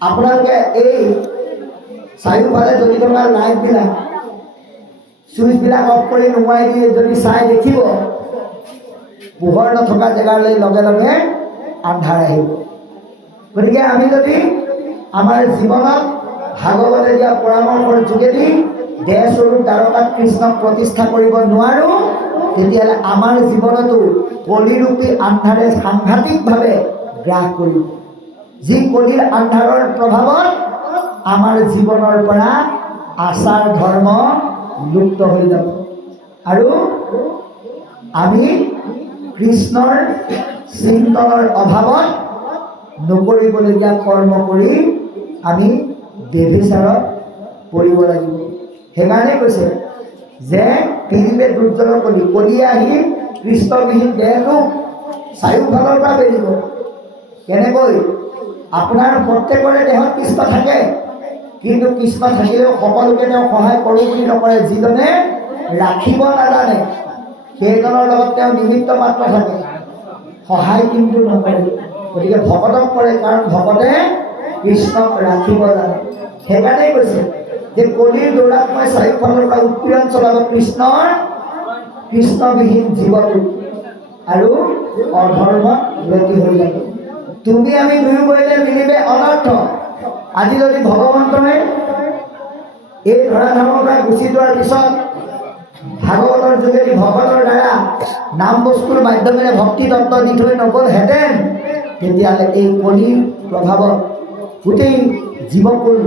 আপোনালোকে এই চাৰিওফালে জ্বলি থকা লাইটবিলাক, চুইচবিলাক অফ কৰি নুমাই দি যদি চাই দেখিব, পোহৰ নথকা জেগালৈ লগে লগে আন্ধাৰ আহিব। গতিকে আমি যদি আমাৰ জীৱনত ভাগৱতে দিয়া পৰামৰ্শৰ যোগেদি দেহ স্বৰূপ দ্বাৰকাত কৃষ্ণক প্ৰতিষ্ঠা কৰিব নোৱাৰোঁ, তেতিয়াহ'লে আমাৰ জীৱনতো কলিৰূপী আন্ধাৰে সাংঘাতিকভাৱে গ্ৰাস কৰিব। যি কলিৰ আন্ধাৰৰ প্ৰভাৱত আমাৰ জীৱনৰ পৰা আচাৰ ধৰ্ম লুপ্ত হৈ যাব, আৰু আমি কৃষ্ণৰ চিন্তনৰ অভাৱত নকৰিবলগীয়া কৰ্ম কৰি আমি বেভিচাৰত পৰিব লাগিব। সেইকাৰণে কৈছে যে পিৰিবে দুৰ্জন কলি, কলিয়ে আহি কৃষ্ণবিহীন দেহটো চাৰিওফালৰ পৰা বেৰিব। কেনেকৈ? আপোনাৰ প্ৰত্যেকৰে দেহত কৃষ্ণ থাকে, কিন্তু কৃষ্ণ থাকিলেও সকলোকে তেওঁ সহায় কৰোঁ বুলি নকৰে। যিজনে ৰাখিব নাজানে সেইজনৰ লগত তেওঁ নিমিত্ত মাত্ৰ থাকে, সহায় কিন্তু নকৰে। গতিকে ভকতক কৰে, কাৰণ ভকতে কৃষ্ণক ৰাখিব জানে। সেইকাৰণেই কৈছে যে কলিৰ দৌৰাত মই চাৰিওফালৰ পৰা উৎপীড়ন চলাব কৃষ্ণবিহীন জীৱটো, আৰু অধৰ্মত গতি হৈ যাব। তুমি আমি দুয়ো কৰিলে মিলিবে অনৰ্থ। আজি যদি ভগৱন্তই এই ধৰাধামৰ পৰা গুচি যোৱাৰ পিছত ভাগৱতৰ যোগেদি ভগৱতৰ দ্বাৰা নাম বস্তুৰ মাধ্যমেৰে ভক্তি তত্ত্ব দি থৈ নগ'লহেঁতেন, তেতিয়াহ'লে এই কলিৰ প্ৰভাৱত গোটেই জীৱকুল,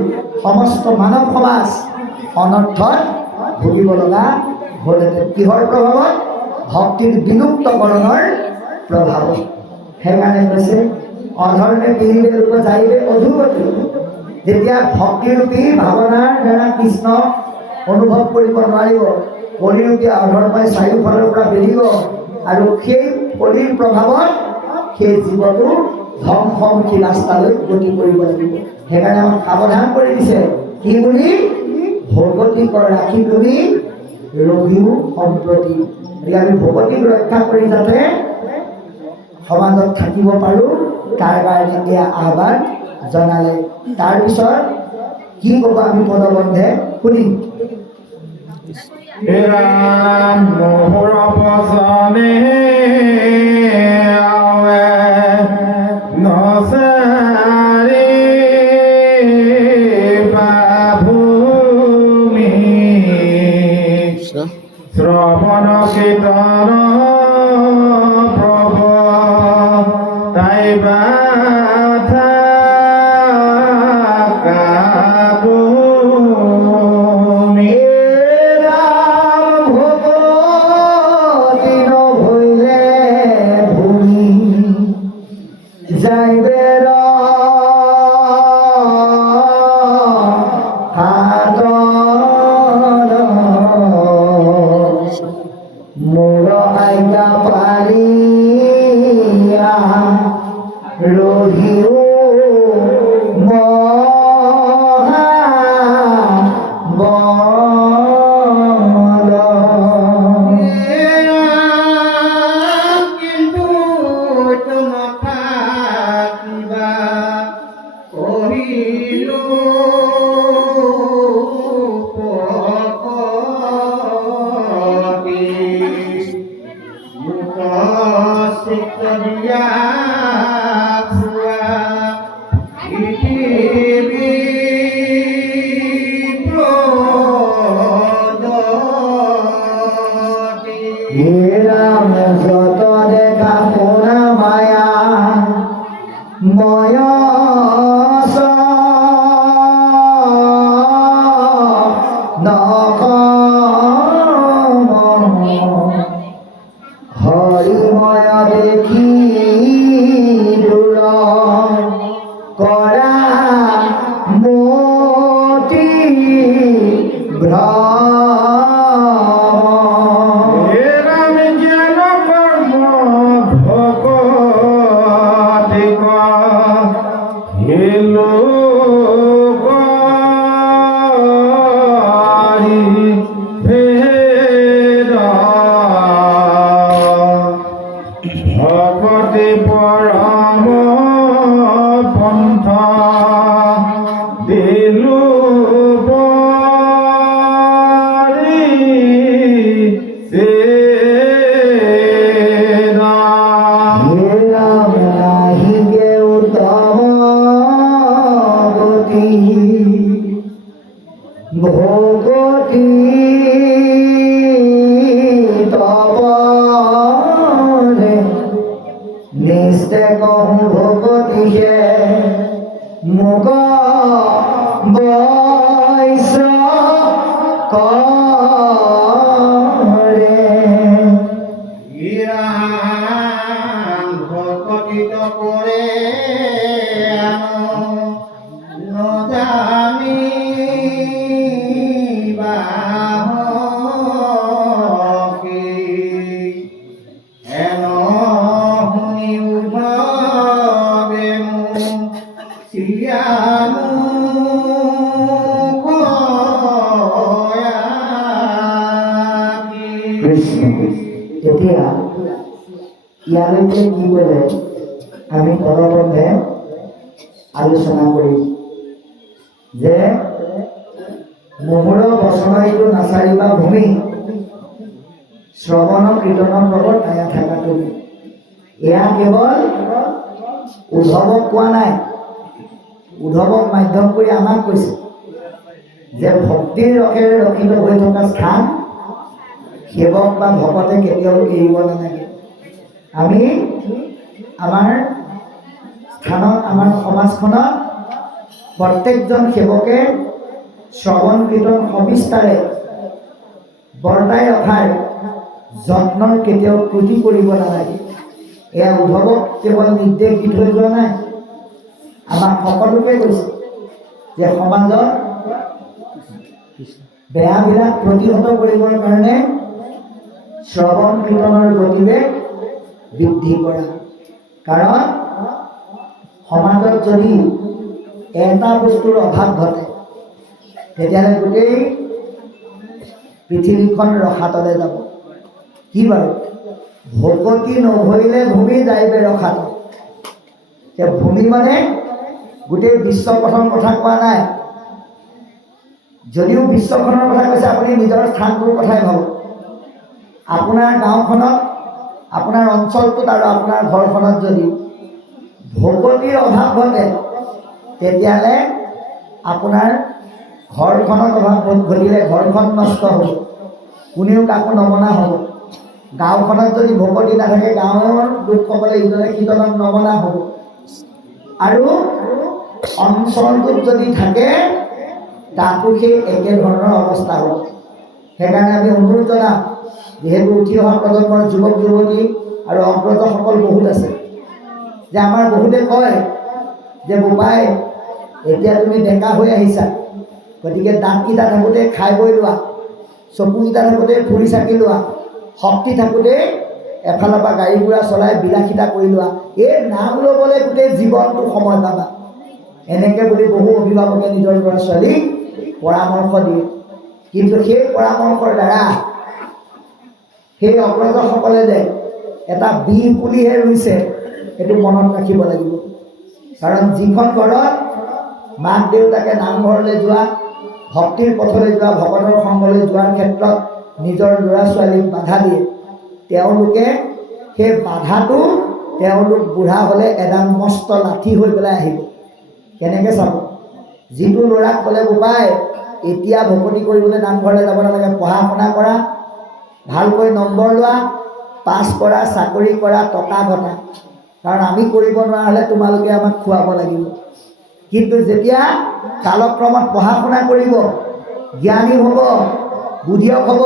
সমস্ত মানৱ সমাজ অনৰ্থত ভুগিব লগা হ'লহেঁতেন। কিহৰ প্ৰভাৱত? ভক্তিৰ বিলুপ্তকৰণৰ প্ৰভাৱত। সেইকাৰণে কৈছে অধৰ্মে পিৰিবে ৰূপ যাইবে অধুগতি। যেতিয়া ভক্তিৰূপী ভাৱনাৰ দ্বাৰা কৃষ্ণ অনুভৱ কৰিব নোৱাৰিব, কলিৰূপী অধৰ্মই চাৰিওফালৰ পৰা বেৰিব, আৰু সেই কলিৰ প্ৰভাৱত সেই জীৱটো ধ্বংসমুখী ৰাস্তালৈ গতি কৰিব লাগিব। সেইকাৰণে আমাক সাৱধান কৰি দিছে, কি বুলি? ভগতিক ৰাখি তুমি ৰহিও সম্প্ৰতি। গতিকে আমি ভগতিক ৰক্ষা কৰি যাতে সমাজত থাকিব পাৰোঁ, তাৰ কাৰণে এয়া আহ্বান জনালে। তাৰপিছত কি ক'ব আমি পদবন্ধে শুনিম। মোহৰ বচনে নচাৰি ভূমি শ্ৰৱণ কীৰ্তন প্ৰভু তাইবা পকতি মুখস্থিত দিয়া ফুৰা পৃথিৱী প্ৰদতি হে ৰাম যত দেখা শুনা মায়া ময়স হৰিময় দেখি দূৰ কৰা মতি ভ্ৰম হে ৰাম জ্ঞান কৰ্ম ভকতি হে লোকাৰি ভেদ ভকতি পৰম পন্থ দিলো বৰি সেনা হে ৰাম আহিগে উত্তম গতি ভগতি তব নিস্তে কহু ভগতিহে মুগ বৈশ্য কৰে ইৰাম ভকতিত কৰে নজানি বাহকি হেন শুনি উভবে মোক চিয়ামু কৃষ্ণ এতিয়া ইয়ালৈকে কি কৰিলে আমি পৰৱৰ্তে আলোচনা কৰিম যে মোহৰ বচনাইটো নাচাৰিবা ভূমি শ্ৰৱণ কীৰ্তন লগত আয়া থাকা তুমি এয়া কেৱল উদ্ধৱক কোৱা নাই উদ্ধৱক মাধ্যম কৰি আমাক কৈছে যে ভক্তিৰ ৰসেৰে ৰক্ষিত হৈ থকা স্থান সেৱক বা ভকতে কেতিয়াও এৰিব নালাগে আমি আমাৰ স্থানত আমাৰ সমাজখনত প্ৰত্যেকজন সেৱকে শ্ৰৱণ কীৰ্তন সবিস্তাৰে বৰ্তাই ৰখাৰ যত্নৰ কেতিয়াও ত্ৰুটি কৰিব নালাগে এয়া উদ্ধৱক কেৱল নিৰ্দেশ দি থৈ যোৱা নাই আমাক সকলোকে কৈছে যে সমাজত বেয়াবিলাক প্ৰতিহত কৰিবৰ কাৰণে শ্ৰৱণ কীৰ্তনৰ গতিবেগ বৃদ্ধি কৰা কাৰণ সমাজত যদি এটা বস্তুৰ অভাৱ ঘটে তেতিয়াহ'লে গোটেই পৃথিৱীখন ৰসাতলে যাব কি বাৰু ভকতি নভৰিলে ভূমি যাইবে ৰসাত এতিয়া ভূমি মানে গোটেই বিশ্বপথৰ কথা কোৱা নাই যদিও বিশ্বখনৰ কথা কৈছে আপুনি নিজৰ স্থানটোৰ কথাই ভাবক আপোনাৰ গাঁওখনত আপোনাৰ অঞ্চলটোত আৰু আপোনাৰ ঘৰখনত যদি ভকতিৰ অভাৱ ঘটে তেতিয়াহ'লে আপোনাৰ ঘৰখনত অভাৱ ঘটিলে ঘৰখন নষ্ট হ'ব কোনেও কাকো নমনা হ'ব গাঁওখনত যদি ভকতি নাথাকে গাঁৱৰ লোকসকলে ইজনে সিজনক নমনা হ'ব আৰু অঞ্চলটোত যদি থাকে তাতো সেই একেধৰণৰ অৱস্থা হ'ব সেইকাৰণে আমি অনুৰোধ জনাম যিহেতু উঠি অহা প্ৰজন্মৰ যুৱক যুৱতী আৰু অগ্ৰজসকল বহুত আছে যে আমাৰ বহুতে কয় যে বোপাই এতিয়া তুমি ডেকা হৈ আহিছা গতিকে দাঁতকেইটা থাকোঁতে খাই বৈ লোৱা চকুকেইটা থাকোঁতে ফুৰি চাকি লোৱা শক্তি থাকোঁতে এফালৰ পৰা গাড়ী ঘোঁৰা চলাই বিলাসিতা কৰি লোৱা এই নাম ল'বলৈ গোটেই জীৱনটো সময় পাবা এনেকৈ বুলি বহু অভিভাৱকে নিজৰ ল'ৰা ছোৱালীক পৰামৰ্শ দিয়ে কিন্তু সেই পৰামৰ্শৰ দ্বাৰা সেই অগ্ৰজসকলে যে এটা বি পুলিহে ৰুইছে সেইটো মনত ৰাখিব লাগিব কাৰণ যিখন ঘৰত মাক দেউতাকে নামঘৰলৈ যোৱা, ভক্তিৰ পথলৈ যোৱা, ভকতৰ সংগলৈ যোৱাৰ ক্ষেত্ৰত নিজৰ ল'ৰা ছোৱালীক বাধা দিয়ে। তেওঁলোকে সেই বাধাটো তেওঁলোক বুঢ়া হ'লে এডাল মস্ত লাঠি হৈ পেলাই আহিব। কেনেকৈ চাব? যিটো ল'ৰাক ক'লে বোপাই এতিয়া ভকতি কৰিবলৈ নামঘৰলৈ যাব নালাগে, পঢ়া শুনা কৰা, ভালকৈ নম্বৰ লোৱা, পাছ কৰা, চাকৰি কৰা, টকা ঘটা, কাৰণ আমি কৰিব নোৱাৰা হ'লে তোমালোকে আমাক খুৱাব লাগিব। কিন্তু যেতিয়া কালক্ৰমত পঢ়া শুনা কৰিব, জ্ঞানী হ'ব, বুদ্ধিয়ক হ'ব,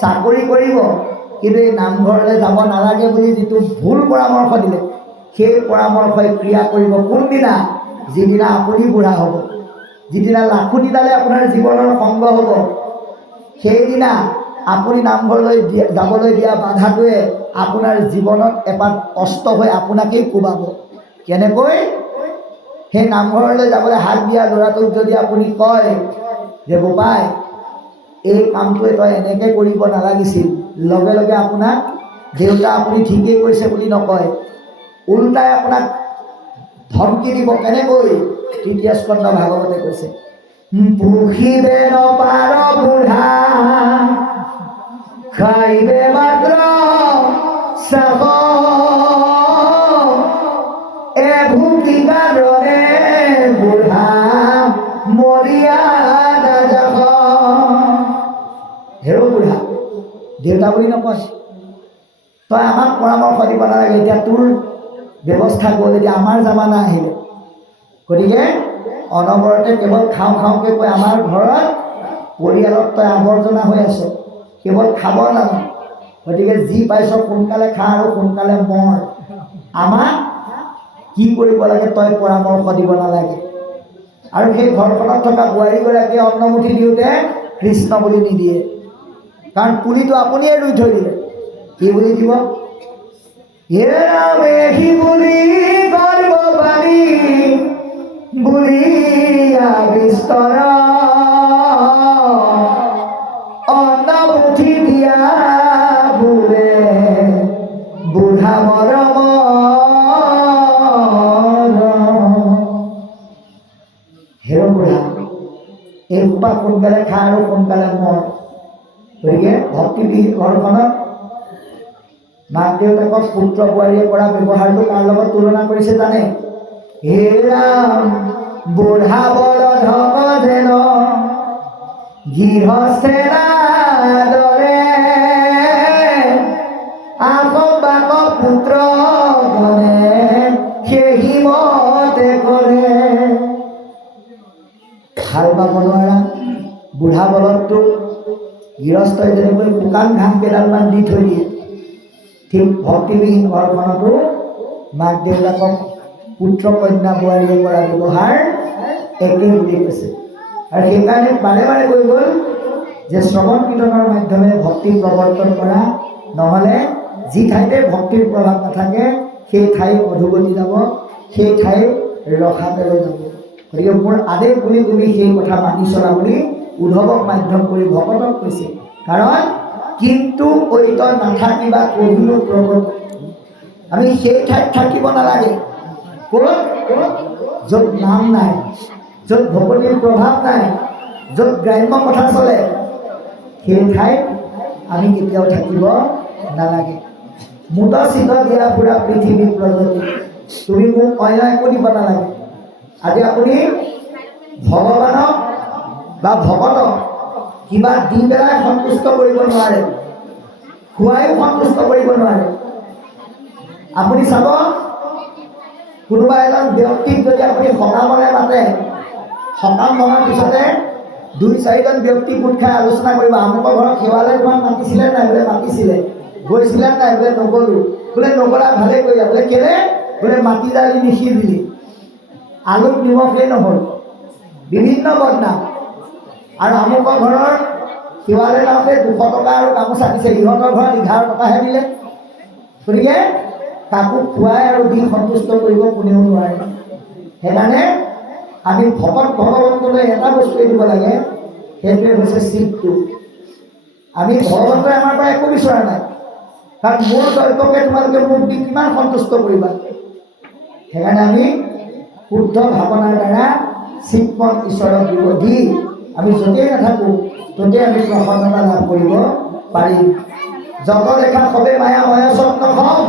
চাকৰি কৰিব, কিন্তু এই নামঘৰলৈ যাব নালাগে বুলি যিটো ভুল পৰামৰ্শ দিলে, সেই পৰামৰ্শই ক্ৰিয়া কৰিব কোনদিনা? যিদিনা আপুনি বুঢ়া হ'ব, যিদিনা লাখুটিডালে আপোনাৰ জীৱনৰ সংগ হ'ব, সেইদিনা আপুনি নামঘৰলৈ যাবলৈ দিয়া বাধাটোৱে আপোনাৰ জীৱনত এপাত কষ্ট হৈ আপোনাকেই কোবাব। কেনেকৈ? সেই নামঘৰলৈ যাবলৈ হাত দিয়া ল'ৰাটোক যদি আপুনি কয় যে বোপাই এই কামটোৱে তই এনেকৈ কৰিব নালাগিছিল, লগে লগে আপোনাক দেউতা আপুনি ঠিকেই কৈছে বুলি নকয়, উল্টাই আপোনাক ধমকি দিব। কেনেকৈ? তৃতীয় স্কন্ধ ভাগৱতে কৈছে, পুহিবে নপাৰ বুঢ়া খাইবে মাত্ৰ চাব, ভুকি কাৰণে বুঢ়া মৰিয়া নাযাব। হেৰ বুঢ়া, দেউতা বুলি নকয়, তই আমাক পৰামৰ্শ দিব নালাগে, এতিয়া তোৰ ব্যৱস্থা গ'ল, এতিয়া আমাৰ জামানা আহিলে। গতিকে অনবৰতে কেৱল খাওঁ খাওঁকৈ কৈ আমাৰ ঘৰত পৰিয়ালত তই আৱৰ্জনা হৈ আছ, কেৱল খাব জানো। গতিকে যি পাইছ সোনকালে খা আৰু সোনকালে মৰ, আমাক কি কৰিব লাগে তই পৰামৰ্শ দিব নালাগে। আৰু সেই ঘৰখনত থকা বোৱাৰীগৰাকীয়ে অন্নমুঠি দিওঁতে কৃষ্ণ বুলি নিদিয়ে, কাৰণ পুলিটো আপুনিয়ে ৰুই থৈ দিলে। কি বুলি দিব? হে ৰামে সি বুলি গৰ্ব বাণী বুঢ়িয়া বিস্তৰ, অন্নমুঠি দিয়া বোলে বুঢ়া মৰম। হেৰ বুঢ়া, এই সোপা সোনকালে খা আৰু সোনকালে মৰ। গতিকে ভক্তিবিহীন ঘৰখনত মাক দেউতাকক পুত্ৰ বোৱাৰীয়ে কৰা ব্যৱহাৰটো কাৰ লগত তুলনা কৰিছে জানে? হে ৰাম বুঢ়া বলধ যেন গৃহস্থেনা দৰে, আকক বাক পুত্ৰ ধনে সেই মতে কৰে। হাল বাব নোৱাৰা বুঢ়া বলদটোক গৃহস্থই যেনেকৈ শুকান ঘাঁহ কেইডালমান দি থৈ দিয়ে, ঠিক ভক্তিবিহীন ঘৰখনতো মাক দেউতাকক পুত্ৰ কন্যা বোৱাৰীয়ে কৰা ব্যৱহাৰ একেই বুলি কৈছে। আৰু সেইকাৰণে বাৰে বাৰে কৈ গ'ল যে শ্ৰৱণ কীৰ্তনৰ মাধ্যমে ভক্তি প্ৰৱৰ্তন কৰা, নহ'লে যি ঠাইতে ভক্তিৰ প্ৰভাৱ নাথাকে সেই ঠাই অধোগতি যাব, সেই ঠাই ৰসাতলৈ যাব। গতিকে মোৰ আদেশ বুলি তুমি সেই কথা মানি চলা বুলি উদ্ধৱক মাধ্যম কৰি ভকতক কৈছে। কাৰণ কিন্তু ঐত নাথাকিবা কহিনো প্ৰগতি, আমি সেই ঠাইত থাকিব নালাগে ক'ত? য'ত নাম নাই, য'ত ভকতিৰ প্ৰভাৱ নাই, য'ত গ্ৰাম্য কথা চলে, সেই ঠাইত আমি কেতিয়াও থাকিব নালাগে। মুত চিত দিয়া ফুৰা পৃথিৱী প্ৰগতি, তুমি মোক অন্য একো দিব নালাগে। আজি আপুনি ভগৱানক বা ভকতক কিবা দি পেলাই সন্তুষ্ট কৰিব নোৱাৰে, খুৱাইও সন্তুষ্ট কৰিব নোৱাৰে। আপুনি চাব, কোনোবা এজন ব্যক্তিক যদি আপুনি সকামলৈ মাতে, সকাম ভঙাৰ পিছতে 2-4জন ব্যক্তি গোট খাই আলোচনা কৰিব, আমুকৰ ঘৰত সেৱালৈ তোমাক মাতিছিলে নাই? বোলে মাতিছিলে। গৈছিলে নাই? বোলে নগ'লোঁ। বোলে নগ'লা, ভালেই কৰিলা। বোলে কেলে? বোলে মাটি দালি নিসিজিলি, আলুত নিমখেই নহ'ল, বিভিন্ন বদনাম। আৰু আমুকৰ ঘৰৰ সেৱালৈ যাওঁতে 200 টকা আৰু গামোচা দিছে, ইহঁতৰ ঘৰত 11 টকাহে দিলে। গতিকে কাকো খুৱাই আৰু দি সন্তুষ্ট কৰিব কোনেও নোৱাৰে। সেইকাৰণে আমি ভকত ভগৱন্তলৈ এটা বস্তুৱে দিব লাগে, সেইটোৱে হৈছে চিটটো। আমি ভগৱন্তই আমাৰ পৰা একো বিচৰা নাই, কাৰণ মোৰ দ্ৰব্যকে তোমালোকে মোক দি কিমান সন্তুষ্ট কৰিবা। সেইকাৰণে আমি শুদ্ধ ভাৱনাৰ দ্বাৰা চিন্ময় ঈশ্বৰৰ বিৰোধী আমি য'তেই নাথাকোঁ ত'তেই আমি প্ৰসন্নতা লাভ কৰিব পাৰিম। জগ দেখা সবে মায়াময় স্বপ্নখন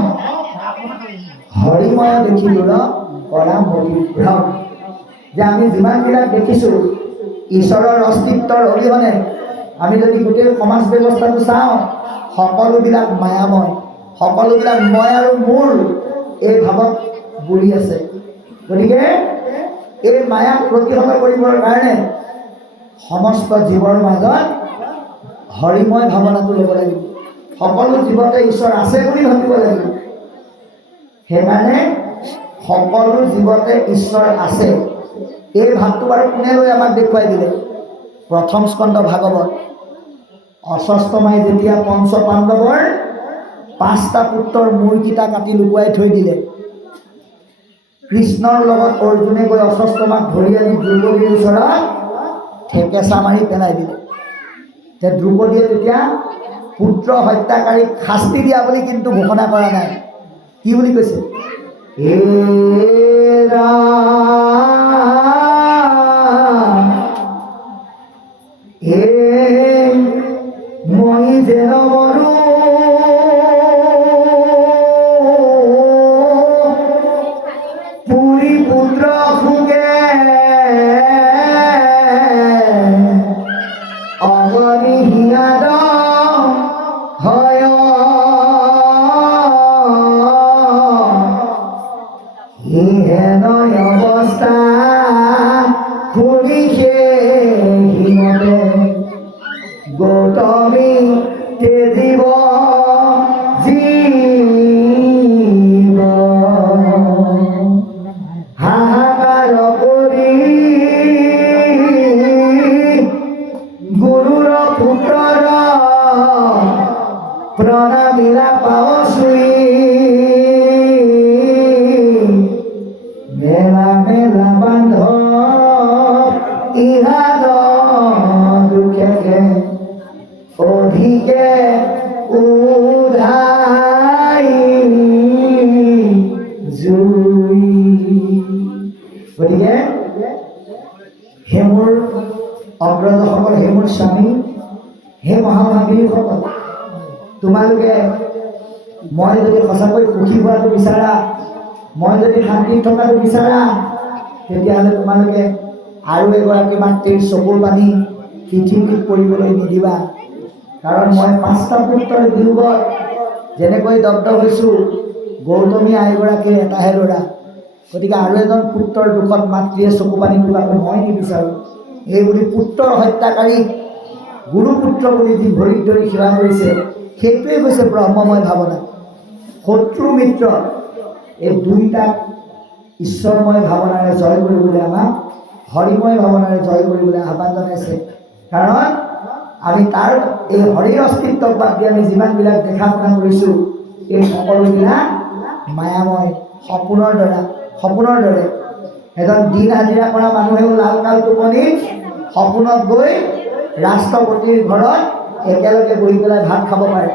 হৰিময় দেখিলো ন কৰা মৰি ভ্ৰম। যে আমি যিমানবিলাক দেখিছোঁ ঈশ্বৰৰ অস্তিত্বৰ অবিহনে আমি যদি গোটেই সমাজ ব্যৱস্থাটো চাওঁ সকলোবিলাক মায়াময়, সকলোবিলাক মই আৰু মোৰ এই ভাৱত বুৰি আছে। গতিকে এই মায়াক প্ৰতিহত কৰিবৰ কাৰণে সমস্ত জীৱৰ মাজত হৰিময় ভাৱনাটো ল'ব লাগিব। সকলো জীৱতে ঈশ্বৰ আছে বুলি ভাবিব লাগিব। সেইকাৰণে সকলো জীৱতে ঈশ্বৰ আছে এই ভাৱটো বাৰু কোনে লৈ আমাক দেখুৱাই দিলে? প্ৰথম স্কন্ধ ভাগৱত অশ্বস্থমাই যেতিয়া পঞ্চ পাণ্ডৱৰ 5টা পুত্ৰৰ মূৰকেইটা কাটি লুকুৱাই থৈ দিলে, কৃষ্ণৰ লগত অৰ্জুনে গৈ অশ্বস্থমাক ধৰি আনি দ্ৰৌপদীৰ ওচৰত ঠেকেচা মাৰি পেলাই দিলে। দ্ৰৌপদীয়ে তেতিয়া পুত্ৰ হত্যাকাৰীক শাস্তি দিয়া বুলি কিন্তু ঘোষণা কৰা নাই। কি বুলি কৈছে? হে হে মই যেন মৰো পুৰী পুত্ৰ সুগে অগণি হিয়াদ হয় হিহেন অৱস্থা শুনি সিহঁতে গৌতমী তেজিব জীৱ হাহাকাৰ কৰি গুৰুৰ পুত্ৰৰ প্ৰণামীৰা পাও চুই মেলা মেলা বান্ধ ইহাদ দুখে অধিকে উধাই জুই। গতিকে হে মোৰ অগ্ৰজসকল, হে মোৰ স্বামী, হে মহাভাগিনীসকল, তোমালোকে মই যদি সঁচাকৈ সুখী হোৱাটো বিচাৰা, মই যদি শান্তিত থকাটো বিচাৰা, তেতিয়াহ'লে তোমালোকে আৰু এগৰাকী মাতৃৰ চকুৰ পানী পৃথিৱীত পৰিবলৈ নিদিবা। কাৰণ মই 5টা পুত্ৰৰ বিয়োগত যেনেকৈ দগ্ধ হৈছোঁ, গৌতমী আইগৰাকীৰ এটাহে ল'ৰা। গতিকে আৰু এজন পুত্ৰৰ দুখত মাতৃয়ে চকু পানী টুকাটো মই নিবিচাৰোঁ। এই বুলি পুত্ৰৰ হত্যাকাৰীক গুৰুপুত্ৰ বুলি যি ভৰিত ধৰি সেৱা কৰিছে, সেইটোৱে হৈছে ব্ৰহ্মময় ভাৱনা। শত্ৰু মিত্ৰ এই দুইটাক ঈশ্বৰময় ভাৱনাৰে জয় কৰিবলৈ আমাক হৰিময় ভাৱনাৰে জয় কৰিবলৈ আহ্বান জনাইছে। কাৰণ আমি তাৰ এই হৰিৰ অস্তিত্বক বাদ দি আমি যিমানবিলাক দেখা শুনা কৰিছোঁ, এই সকলোবিলাক মায়াময়, সপোনৰ দৰে। এজন দিন হাজিৰা কৰা মানুহেও লালকাল টোপনিত সপোনত গৈ ৰাষ্ট্ৰপতিৰ ঘৰত একেলগে বহি পেলাই ভাত খাব পাৰে,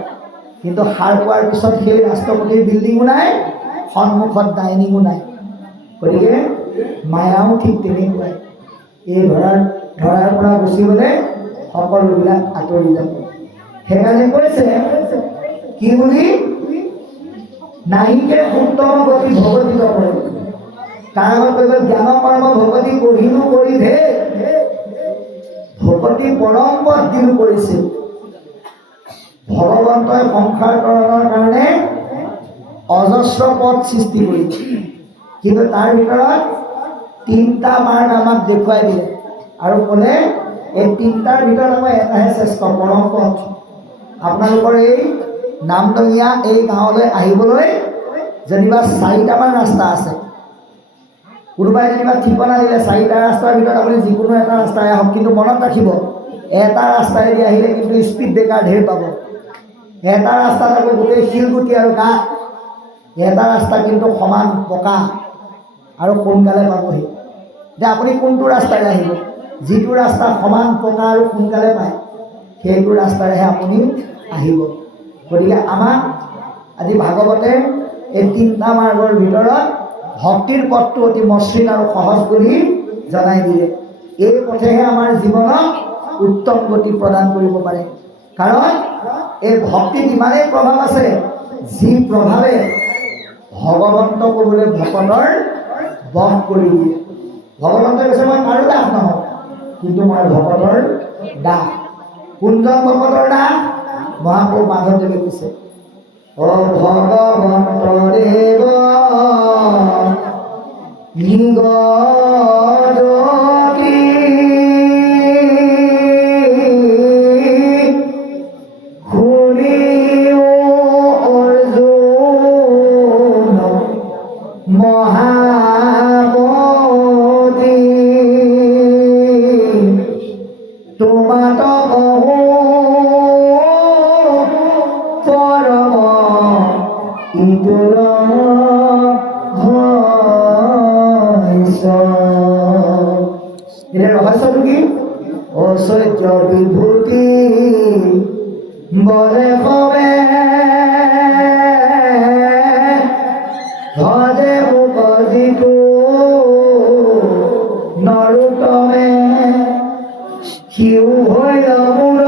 কিন্তু সাৰ পোৱাৰ পিছত সেই ৰাষ্ট্ৰপতিৰ বিল্ডিঙো নাই, সন্মুখত ডাইনিঙো নাই। গতিকে মায়াও ঠিক তেনেকুৱাই। এই ধৰাৰ পৰা গুচিবলৈ সকলোবিলাক আঁতৰি যাব। সেইকাৰণে কৈছে কি বুলি? নাহিকে উত্তম গতি ভগৱতী কৰে। তাৰ আগত কৈ জ্ঞান কৰ্ম ভগৱতী কহিনো কৰি ভেদ ভগৱতী পৰম পদ দিনো কৰিছিল। ভগৱন্তই সংসাৰকৰণৰ কাৰণে অজস্ৰ পদ সৃষ্টি কৰিছে, কিন্তু তাৰ ভিতৰত 3টা মাৰ্গ আমাক দেখুৱাই দিলে আৰু ক'লে এই 3টাৰ ভিতৰত আমাৰ এটাহে শ্ৰেষ্ঠ পৰম পথ। আপোনালোকৰ এই নামডঙীয়া এই গাঁৱলৈ আহিবলৈ যেনিবা 4টামান ৰাস্তা আছে। কোনোবাই যেনিবা ঠিকনা দিলে 4টা ৰাস্তাৰ ভিতৰত আপুনি যিকোনো এটা ৰাস্তাই আহক, কিন্তু মনত ৰাখিব এটা ৰাস্তাইদি আহিলে কিন্তু স্পীড ব্ৰেকাৰ ঢেৰ পাব। এটা ৰাস্তাত আকৌ গোটেই শিলগুটি আৰু গাঁত, এটা ৰাস্তা কিন্তু সমান পকা আৰু সোনকালে পাবহি। যে আপুনি কোনটো ৰাস্তাৰে আহিব? যিটো ৰাস্তা সমান পকা আৰু সোনকালে পায় সেইটো ৰাস্তাৰেহে আপুনি আহিব। গতিকে আমাক আজি ভাগৱতে এই 3টা মাৰ্গৰ ভিতৰত ভক্তিৰ পথটো অতি মসৃণ আৰু সহজ বুলি জনাই দিয়ে। এই পথেহে আমাৰ জীৱনক উত্তম গতি প্ৰদান কৰিব পাৰে। কাৰণ এই ভক্তিত ইমানেই প্ৰভাৱ আছে, যি প্ৰভাৱে ভগৱন্ত ক'বলৈ ভকতৰ বশ কৰি দিয়ে। ভগৱন্তই কৈছে মই কাৰো দাস নহওঁ, কিন্তু মই ভকতৰ দাস। কোনজন ভকতৰ দাস? মহাপ্ৰভু মাধৱদেৱে কৈছে, অ ভগৱন্ত দেৱ নিগদতি শুনিও অৰ্জুন মহামতি তোমাত বহু পৰম ইদুৰ এৰ ৰহস্যটো কি? ঐশ্বৰ্য বিভূতি বলে কবে ধৰে মুখজিতু নৰুতমে সিউ হইল মূৰ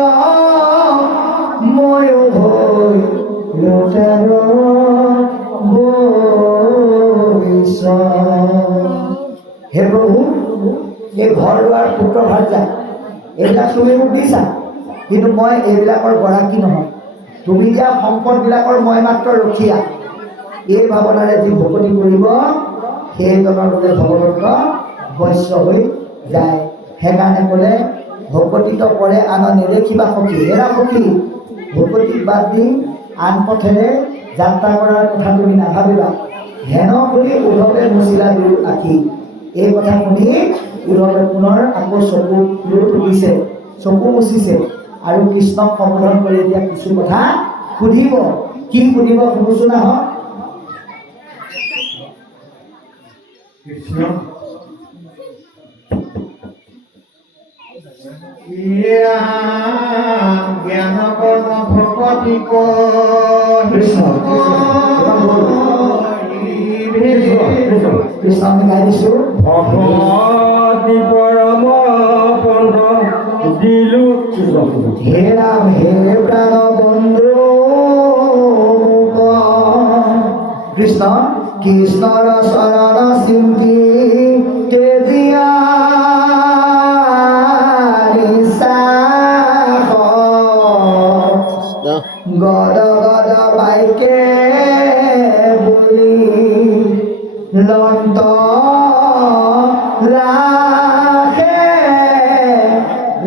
ময়ূ হই লোটাৰ হে প্ৰভু, এই ঘৰ দুৱাৰ পুত্ৰ ভাৰ্যা এইবিলাক তুমি মোক দিছা, কিন্তু মই এইবিলাকৰ গৰাকী নহয়। তুমি দিয়া সম্পদবিলাকৰ মই মাত্ৰ ৰখীয়া। এই ভাৱনাৰে যি ভকতি কৰিব সেইজনৰ বোলে ভগৱন্ত বৈশ্য হৈ যায়। সেইকাৰণে ক'লে ভকতিত পৰে আন নেদেখিবা সখী। এৰা সখী, ভকতিক বাদ দি আন পথেৰে যাত্ৰা কৰাৰ কথা তুমি নাভাবিবা। হেন কৰি উদ্ধৱে মুচিলা দুয়ো আখি। এই কথা শুনি উদ্ধৱে পুনৰ আকৌ চকু তুলিছে, চকু মুচিছে আৰু কৃষ্ণক সম্বোধন কৰি এতিয়া কিছু কথা সুধিব। কি সুধিব শুনোচোন আহক। কৃষ্ণ ইয়া জ্ঞান কৰ্ম ভকতি কৃষ্ণ কৃষ্ণ আমি গাই দিছো। ভগৱতী পৰম পন্থ দিলো হে ৰাম হে প্ৰাণ বন্ধু কৃষ্ণ কৃষ্ণৰ চৰণ চিন্তি তেজিয়া গদ গদ বাইকে বুলি লন্ত ৰাখে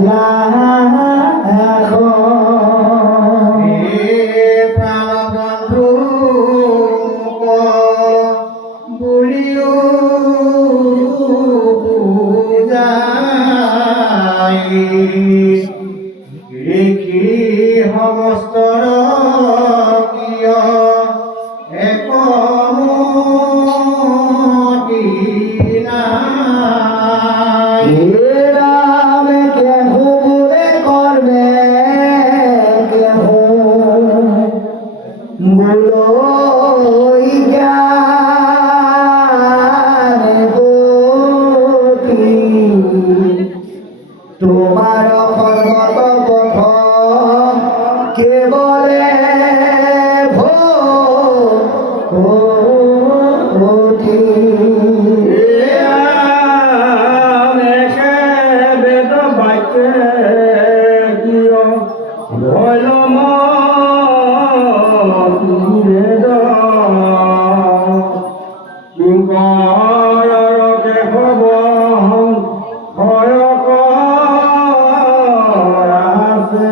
লাখ প্ৰাণ বন্ধু বুলিও পূজাই ৰেখি সমস্তৰ কিয় একমতি নাই। হে রাম কেহু বোলে করবে কেহু বলই জ্ঞান গতি তোমার সর্বত পথ কেবলে ভক্তি বেদ বাক্যে দিয় ভৈলম বেদ কিংকৰ কেশৱ ভয় আছে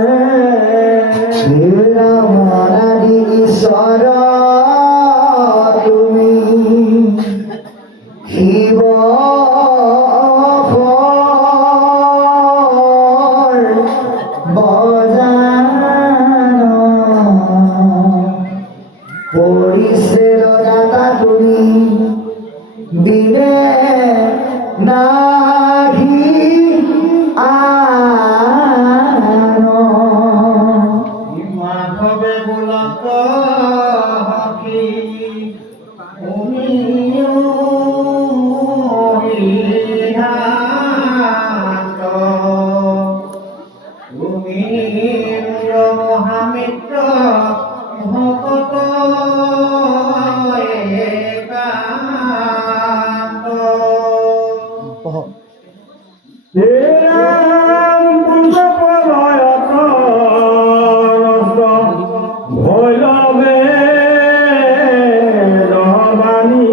হে ৰাম পুৰুষ প্ৰলয়ত নষ্ট ভৈল বেদবাণী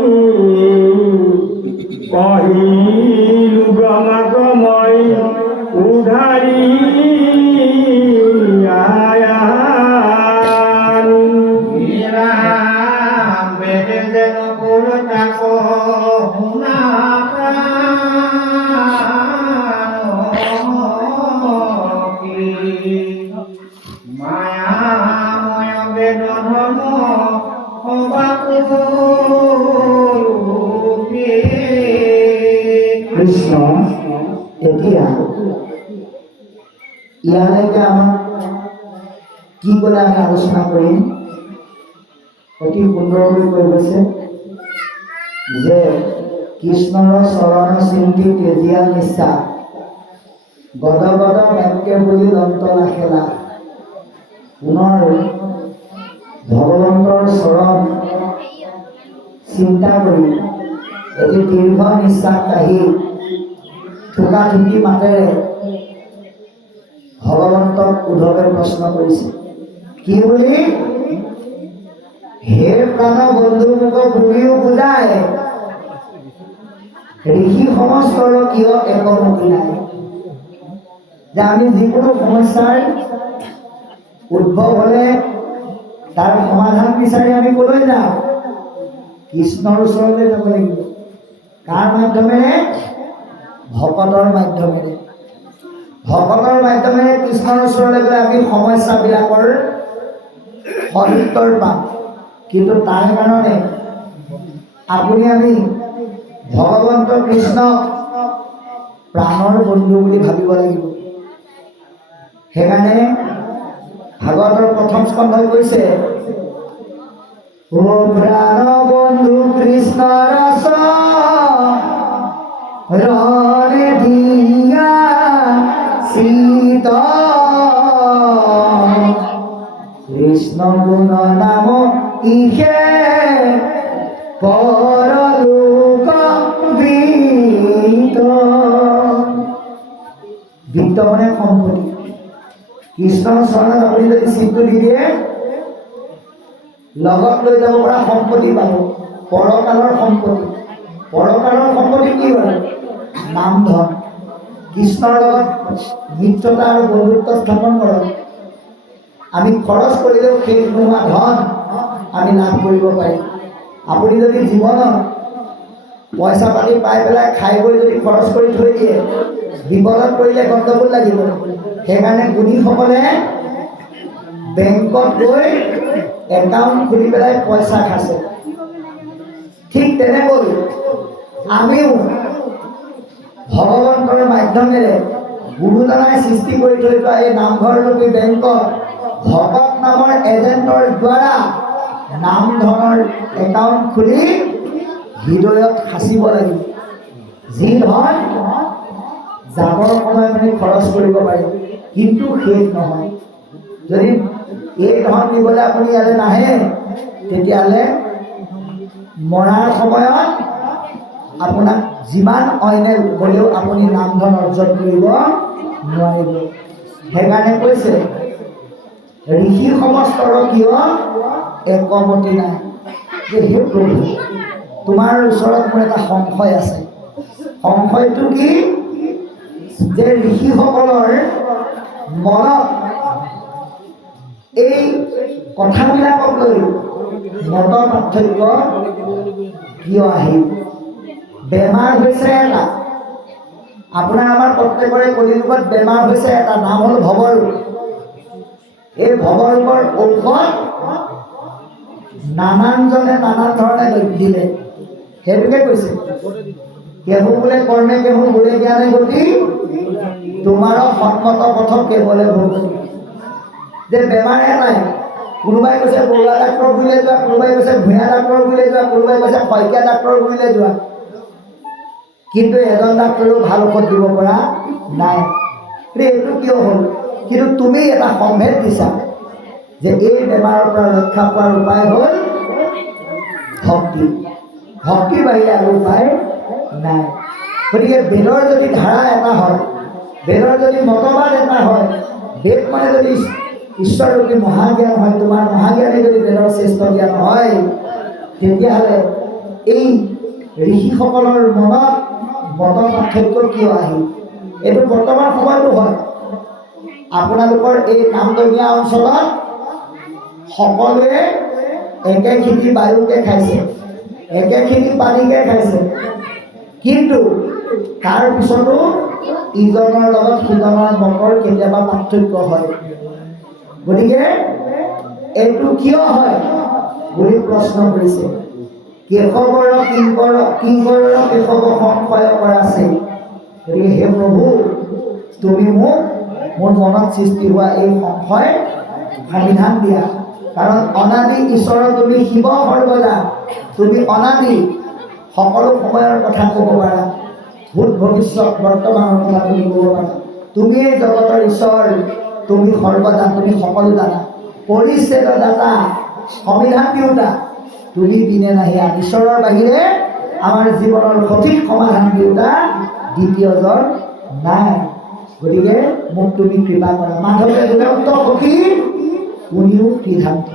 কহিলো ব্ৰহ্মাক মই উধাৰি ৰাম বেদে যেন গুৰু তাক শুনা মায়াময় বেদ ধৰ্ম কৃষ্ণ এতিয়া ইয়ালৈকে আমাক কি ক'লে আমি আলোচনা কৰিম অতি সুন্দৰকৈ কৈ গৈছে যে কৃষ্ণৰ চৰণ চিন্তি তেজীয়াল নিষ্ঠা গদ গদ বাক্য বুলি দন্ত নাখেলা পুনৰ ভগৱন্তৰ চৰণ চিন্তা কৰি এটি দীৰ্ঘ নিশ্বাস কাঢ়ি থোকা থুকি মাতেৰে ভগৱন্তক উদ্ধৱে প্ৰশ্ন কৰিছে কি বুলি হে প্ৰাণ বন্ধু মোক ভূমিও বুজায় ঋষি সমস্তৰ কিয় একমুখী নাই যে আমি যিকোনো সমস্যাৰ উদ্ভৱ হ'লে তাৰ সমাধান বিচাৰি আমি ক'লৈ যাওঁ কৃষ্ণৰ ওচৰলৈ যাব লাগিব কাৰ মাধ্যমেৰে ভকতৰ মাধ্যমেৰে কৃষ্ণৰ ওচৰলৈ গ'লে আমি সমস্যাবিলাকৰ সদুত্তৰ পাম কিন্তু তাৰ কাৰণে আপুনি আমি ভগৱন্ত কৃষ্ণক প্ৰাণৰ বন্ধু বুলি ভাবিব লাগিব সেইকাৰণে ভাগৱতৰ প্ৰথম স্কন্ধই কৈছে ও প্ৰাণ বন্ধু কৃষ্ণ ৰস ৰণে দিয়া সীতা কৃষ্ণ গুণ নাম ইহে পৰলোক বিত বিত্ত মানে সম্পত্তি কৃষ্ণৰ চৰণত আপুনি যদি চিনটো দি দিয়ে লগত লৈ যাব পৰা সম্পত্তি পাব পৰকালৰ সম্পত্তি কি হ'ল নাম ধন কৃষ্ণৰ লগত মিত্ৰতা আৰু বন্ধুত্ব স্থাপন কৰক আমি খৰচ কৰিলেও শেষ নোহোৱা ধন আমি লাভ কৰিব পাৰিম আপুনি যদি জীৱনত পইচা পাতি পাই পেলাই খাই বৈ যদি খৰচ কৰি থৈ দিয়ে বিপদত পৰিলে গণ্ডগোল লাগিব সেইকাৰণে গুণীসকলে বেংকত গৈ একাউণ্ট খুলি পেলাই পইচা খাইছে ঠিক তেনেকৈ আমিও ভগৱন্তৰ মাধ্যমেৰে গুৰুজনাই সৃষ্টি কৰি থৈ যোৱা এই নামঘৰৰূপী বেংকত ভকত নামৰ এজেণ্টৰ দ্বাৰা নাম ধনৰ একাউণ্ট খুলি হৃদয়ত সাঁচিব লাগিব যি ধন যাবৰ সময় মানে খৰচ কৰিব পাৰি কিন্তু শেষ নহয় যদি এই ধন দিবলৈ আপুনি ইয়ালৈ নাহে তেতিয়াহ'লে মৰাৰ সময়ত আপোনাক যিমান অইনে গ'লেও আপুনি নাম ধন অৰ্জন কৰিব নোৱাৰিব সেইকাৰণে কৈছে ঋষি সমস্তৰ কিয় একমতি নাই যে হে প্ৰভু তোমাৰ ওচৰত মোৰ এটা সংশয় আছে সংশয়টো কি যে ঋষিসকলৰ মনত এই কথাবিলাকক লৈ মত পাৰ্থক্য কিয় আহিল বেমাৰ হৈছে এটা আপোনাৰ আমাৰ প্ৰত্যেকৰে কলিযুগত বেমাৰ হৈছে এটা নাম হ'ল ভৱৰোগ এই ভৱৰোগৰ ঔষধ নানানজনে নানান ধৰণে দিলে সেইটোকে কৈছে কেহু বোলে কৰ্মে কেহু বোলে জ্ঞানে গতি তোমাৰ সন্মত পথ কেৱলে ভগতি যে বেমাৰ এটাই কোনোবাই কৈছে বৰুৱা ডাক্তৰ বুলিলে যোৱা কোনোবাই কৈছে ভূঞা ডাক্তৰ বুলিলে যোৱা কোনোবাই কৈছে শইকীয়া ডাক্তৰ বুলিলে যোৱা কিন্তু এজন ডাক্তৰেও ভাল ঔষধ দিব পৰা নাই এইটো কিয় হ'ল কিন্তু তুমি এটা সম্ভেদ দিছা যে এই বেমাৰৰ পৰা ৰক্ষা পোৱাৰ উপায় হ'ল ভক্তি ভক্তিৰ বাহিৰে আৰু উপায় নাই গতিকে বেদৰ যদি ধাৰা এটা হয়, বেদৰ যদি মতবাদ এটা হয়, বেদ মানে যদি ঈশ্বৰৰূপী মহাজ্ঞান হয়, তোমাৰ মহাজ্ঞানে যদি বেদৰ শ্ৰেষ্ঠ জ্ঞান হয়, তেতিয়াহ'লে এই ঋষিসকলৰ মনত মত পাৰ্থক্য কিয় আহিল? এইটো বৰ্তমান সময়তো হয়। আপোনালোকৰ এই নামদঙীয়া অঞ্চলত সকলোৱে একেখিনি বায়ুকে খাইছে, একেখিনি পানীকে খাইছে, কিন্তু তাৰ পিছতো ইজনৰ লগত সিজনৰ মতৰ কেতিয়াবা পাৰ্থক্য হয়। গতিকে এইটো কিয় হয় বুলি প্ৰশ্ন কৰিছে। কেশৱৰ কিংকৰৰ কেশৱ সংশয় কৰাছে। গতিকে হে প্ৰভু, তুমি মোক মোৰ মনত সৃষ্টি হোৱা এই সংশয় সমাধান দিয়া। কাৰণ অনাদি ঈশ্বৰৰ তুমি শিৱ সৰ্বদা, তুমি অনাদি, সকলো সময়ৰ কথা ক'ব পাৰা, ভূত ভৱিষ্যত বৰ্তমানৰ কথা তুমি ক'ব পাৰা। তুমিয়ে জগতৰ ঈশ্বৰ, তুমি সৰ্বদা, তুমি সকলো জানা, পৰিচ্ছেদ দাতা, সংবিধান দিওঁতা, তুমি বিনে নাহি। ঈশ্বৰৰ বাহিৰে আমাৰ জীৱনৰ সঠিক সমাধান দিওঁতা দ্বিতীয়জন নাই। গতিকে মোক তুমি কৃপা কৰা। মাধৱে গুণান্ত সখী কোনেও সিদ্ধান্ত।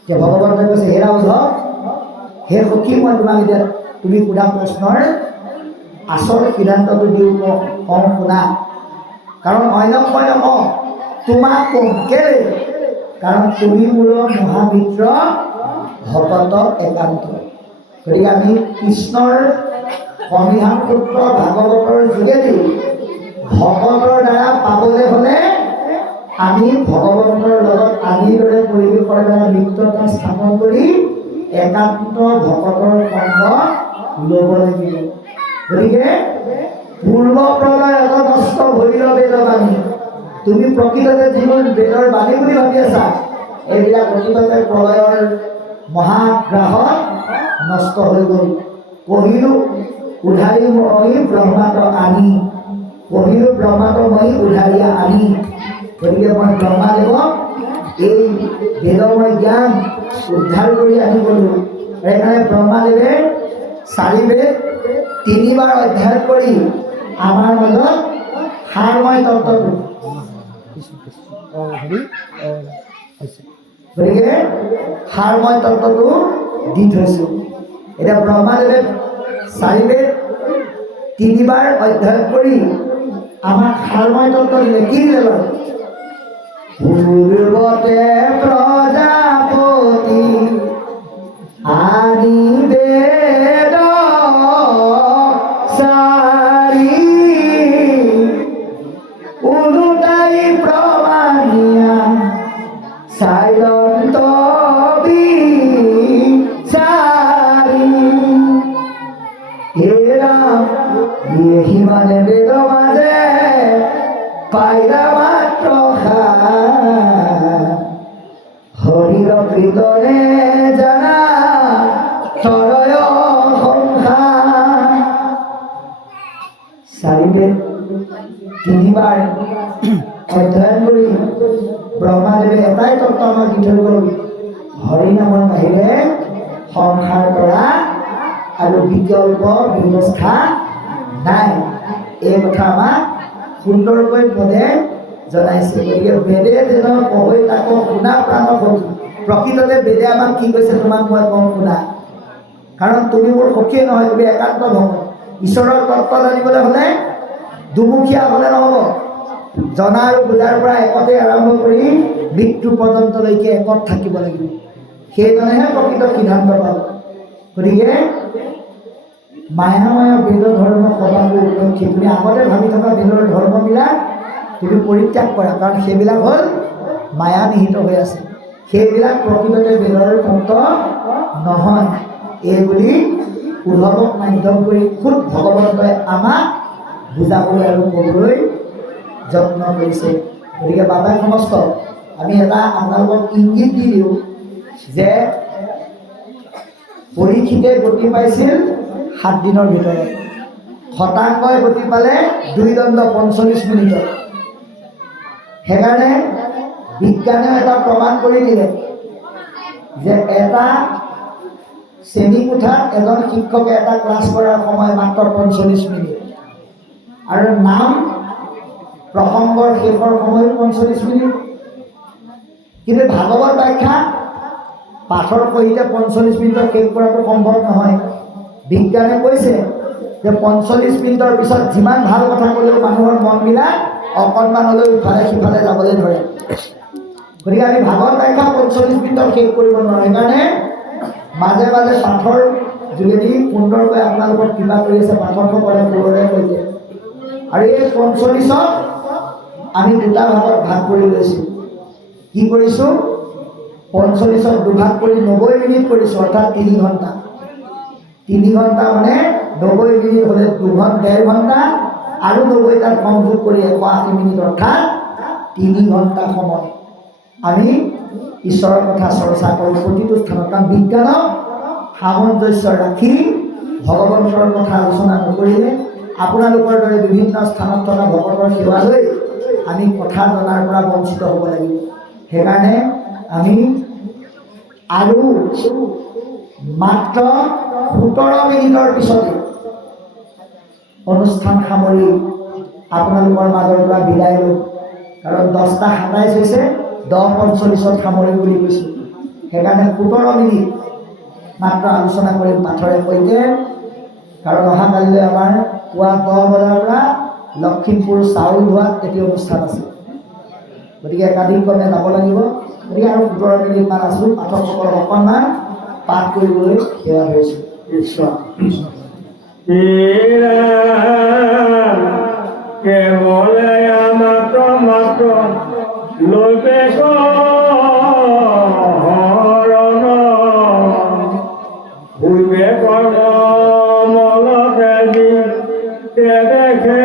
এতিয়া ভগৱন্তই কৈছে, হেৰা উদ্ধৱ, হে সখী, মই তোমাক এতিয়া তুমি সোধা প্ৰশ্নৰ আচল সিদ্ধান্তটো দিওঁ, কওঁ শুনা। কাৰণ অন্যক মই নকওঁ, তোমাক কওঁ। কেলে? কাৰণ তুমি মোৰ মহামিত্ৰ ভকত একান্ত। গতিকে আমি কৃষ্ণৰ সংবিধান সূত্ৰ ভাগৱতৰ যোগেদি ভকতৰ দ্বাৰা পাবলৈ হ'লে আমি ভগৱন্তৰ লগত আদিৰ দৰে পৰিৱেশৰ দ্বাৰা মিত্ৰতা স্থাপন কৰি একান্ত ভকতৰ সংগ ল'ব লাগিব। গতিকে পূৰ্ব প্ৰলয়ত নষ্ট ভৈৰ বেদবাণী, তুমি প্ৰকৃততে যিবোৰ বেদৰ বাণী বুলি ভাবি আছা, এইবিলাক প্ৰকৃততে প্ৰলয়ৰ মহাগ্ৰাহত নষ্ট হৈ গ'ল। কহিলো উধাৰি মই ব্ৰহ্মাণ্ড আনি, কহিলো ব্ৰহ্মাণ্ড মই উধাৰিয়া আনি। গতিকে মই ব্ৰহ্মাদেৱক এই বেদময় জ্ঞান উদ্ধাৰ কৰি আনি গ'লোঁ। সেইকাৰণে ব্ৰহ্মাদেৱে 4 বেদ 3 বাৰ অধ্যয়ন কৰি আমাৰ মাজত সাৰময় তত্ত্বটো, গতিকে সাৰময় তত্ত্বটো দি থৈছোঁ। এতিয়া ব্ৰহ্মাদেৱে 4 বেদ 3 বাৰ অধ্যয়ন কৰি আমাক সাৰময় তত্ত্ব লেখি দিলে। বাৰু পূৰ্বতে প্ৰজাপতি আদি বেদ 4 উলুটাই প্ৰমাণিয়া চাইলন্ত বিচাৰি হেৰা সিমানে বেদ মাজে পাইৰা মাত্ৰ হৰিৰ কীৰ্তনে জানা তৰয় সংসাৰ। 4 বেদ 3 বাৰ অধ্যয়ন কৰি ব্ৰহ্মাদেৱে এটাই তত্ত্ব আমাক দি থৈ গ'ল, হৰি নামৰ বাহিৰে সংসাৰ কৰা আৰু বিকল্প ব্যৱস্থা নাই। এই কথা আমাক সুন্দৰকৈ পদে জনাইছে। গতিকে বেদে যেন কহৈ তাক শুনা প্ৰাণ সখী। প্ৰকৃততে বেদে আমাক কি কৈছে, তোমাক মই কওঁ শুনা। কাৰণ তুমি মোৰ সখীয়ে নহয়, তুমি একান্ত ভকত। ঈশ্বৰৰ তত্ত্ব জানিবলৈ হ'লে দুমুখীয়া হ'লে নহ'ব। জনা আৰু বুজাৰ পৰা একতে আৰম্ভ কৰি মৃত্যু পৰ্যন্তলৈকে একত থাকিব লাগিব। সেইজনেহে প্ৰকৃত সিদ্ধান্ত পাব। গতিকে মায়াময় বেদ ধৰ্ম সবাটো উপলক্ষে তুমি আগতে ভাবি থকা বেদৰ ধৰ্মবিলাক তুমি পৰিত্যাগ কৰা, কাৰণ সেইবিলাক হ'ল মায়া নিহিত হৈ আছে। সেইবিলাক প্ৰকৃততে বেদৰ তত্ত্ব নহয়। এইবুলি উদ্ধৱক মাধ্যম কৰি খুদ ভগৱন্তই আমাক বুজাবলৈ আৰু ক'বলৈ যত্ন কৰিছে। গতিকে বাবাই সমস্ত আমি এটা আপোনালোকক ইংগিত দি দিওঁ যে পৰীক্ষিতে গতি পাইছিল 7 দিনৰ ভিতৰত, শতাংগই গতি পালে 2 দণ্ড 45 মিনিটত। সেইকাৰণে বিজ্ঞানেও এটা প্ৰমাণ কৰি দিলে যে এটা শ্ৰেণীকোঠাত এজন শিক্ষকে এটা ক্লাছ কৰাৰ সময় মাত্ৰ 45 মিনিট। আৰু নাম প্ৰসংগৰ শেষৰ সময় 45 মিনিট। কিন্তু ভাগৱত ব্যাখ্যা পাঠৰ সৈতে 45 মিনিটত শেষ কৰাটো সম্ভৱ নহয়। বিজ্ঞানে কৈছে যে 45 মিনিটৰ পিছত যিমান ভাল কথা ক'লেও মানুহৰ মনবিলাক অকণমান হ'লেও ইফালে সিফালে যাবলৈ ধৰে। গতিকে আমি ভাগৱত ব্যাখ্যা 45 মিনিটত শেষ কৰিব নোৱাৰোঁ। সেইকাৰণে মাজে মাজে পাঠৰ যোগেদি সুন্দৰকৈ আপোনালোকৰ কিবা কৰি আছে পাঠকসকলে পুৰণে কৈছে। আৰু এই 45ত আমি দুটা ভাগত ভাগ কৰি লৈছোঁ। কি কৰিছোঁ? 45ত দুভাগ কৰি 90 মিনিট কৰিছোঁ, অৰ্থাৎ 3 ঘণ্টা। 3 ঘণ্টা মানে 90 মিনিট হ'লে 1.5 ঘণ্টা আৰু 90 তাত সংযোগ কৰি 180 মিনিট, অৰ্থাৎ 3 ঘণ্টা সময় আমি ঈশ্বৰৰ কথা চৰ্চা কৰোঁ প্ৰতিটো স্থানত। কাৰণ বিজ্ঞানক সামঞ্জস্য ৰাখি ভগৱন্তৰ কথা আলোচনা নকৰিলে আপোনালোকৰ দৰে বিভিন্ন স্থানত থকা ভকতৰ সেৱা লৈ আমি কথা জনাৰ পৰা বঞ্চিত হ'ব লাগিব। সেইকাৰণে আমি আৰু মাত্ৰ 17 মিনিটৰ পিছতে অনুষ্ঠান সামৰি আপোনালোকৰ মাজৰ পৰা বিদায় লওঁ। কাৰণ 10:27 হৈছে, 10:45ত সামৰিম বুলি কৈছোঁ। সেইকাৰণে 17 মিনিট মাত্ৰ আলোচনা কৰিম পাঠৰে সৈতে। কাৰণ অহাকালিলৈ আমাৰ পুৱা 10 বজাৰ পৰা লখিমপুৰ চাউল ধোৱাত এটি অনুষ্ঠান আছে। গতিকে একাধিক্ৰমে যাব লাগিব। গতিকে আৰু 17 মিনিটমান আছোঁ। পাঠকসকলক অকণমান পাঠ কৰিবলৈ সেৱা ধৰিছোঁ। ঈশ্বৰ কেৱলে মাত্ৰ লৈকে হৰণ ভূৱে কৰ্মলতে দি দেখে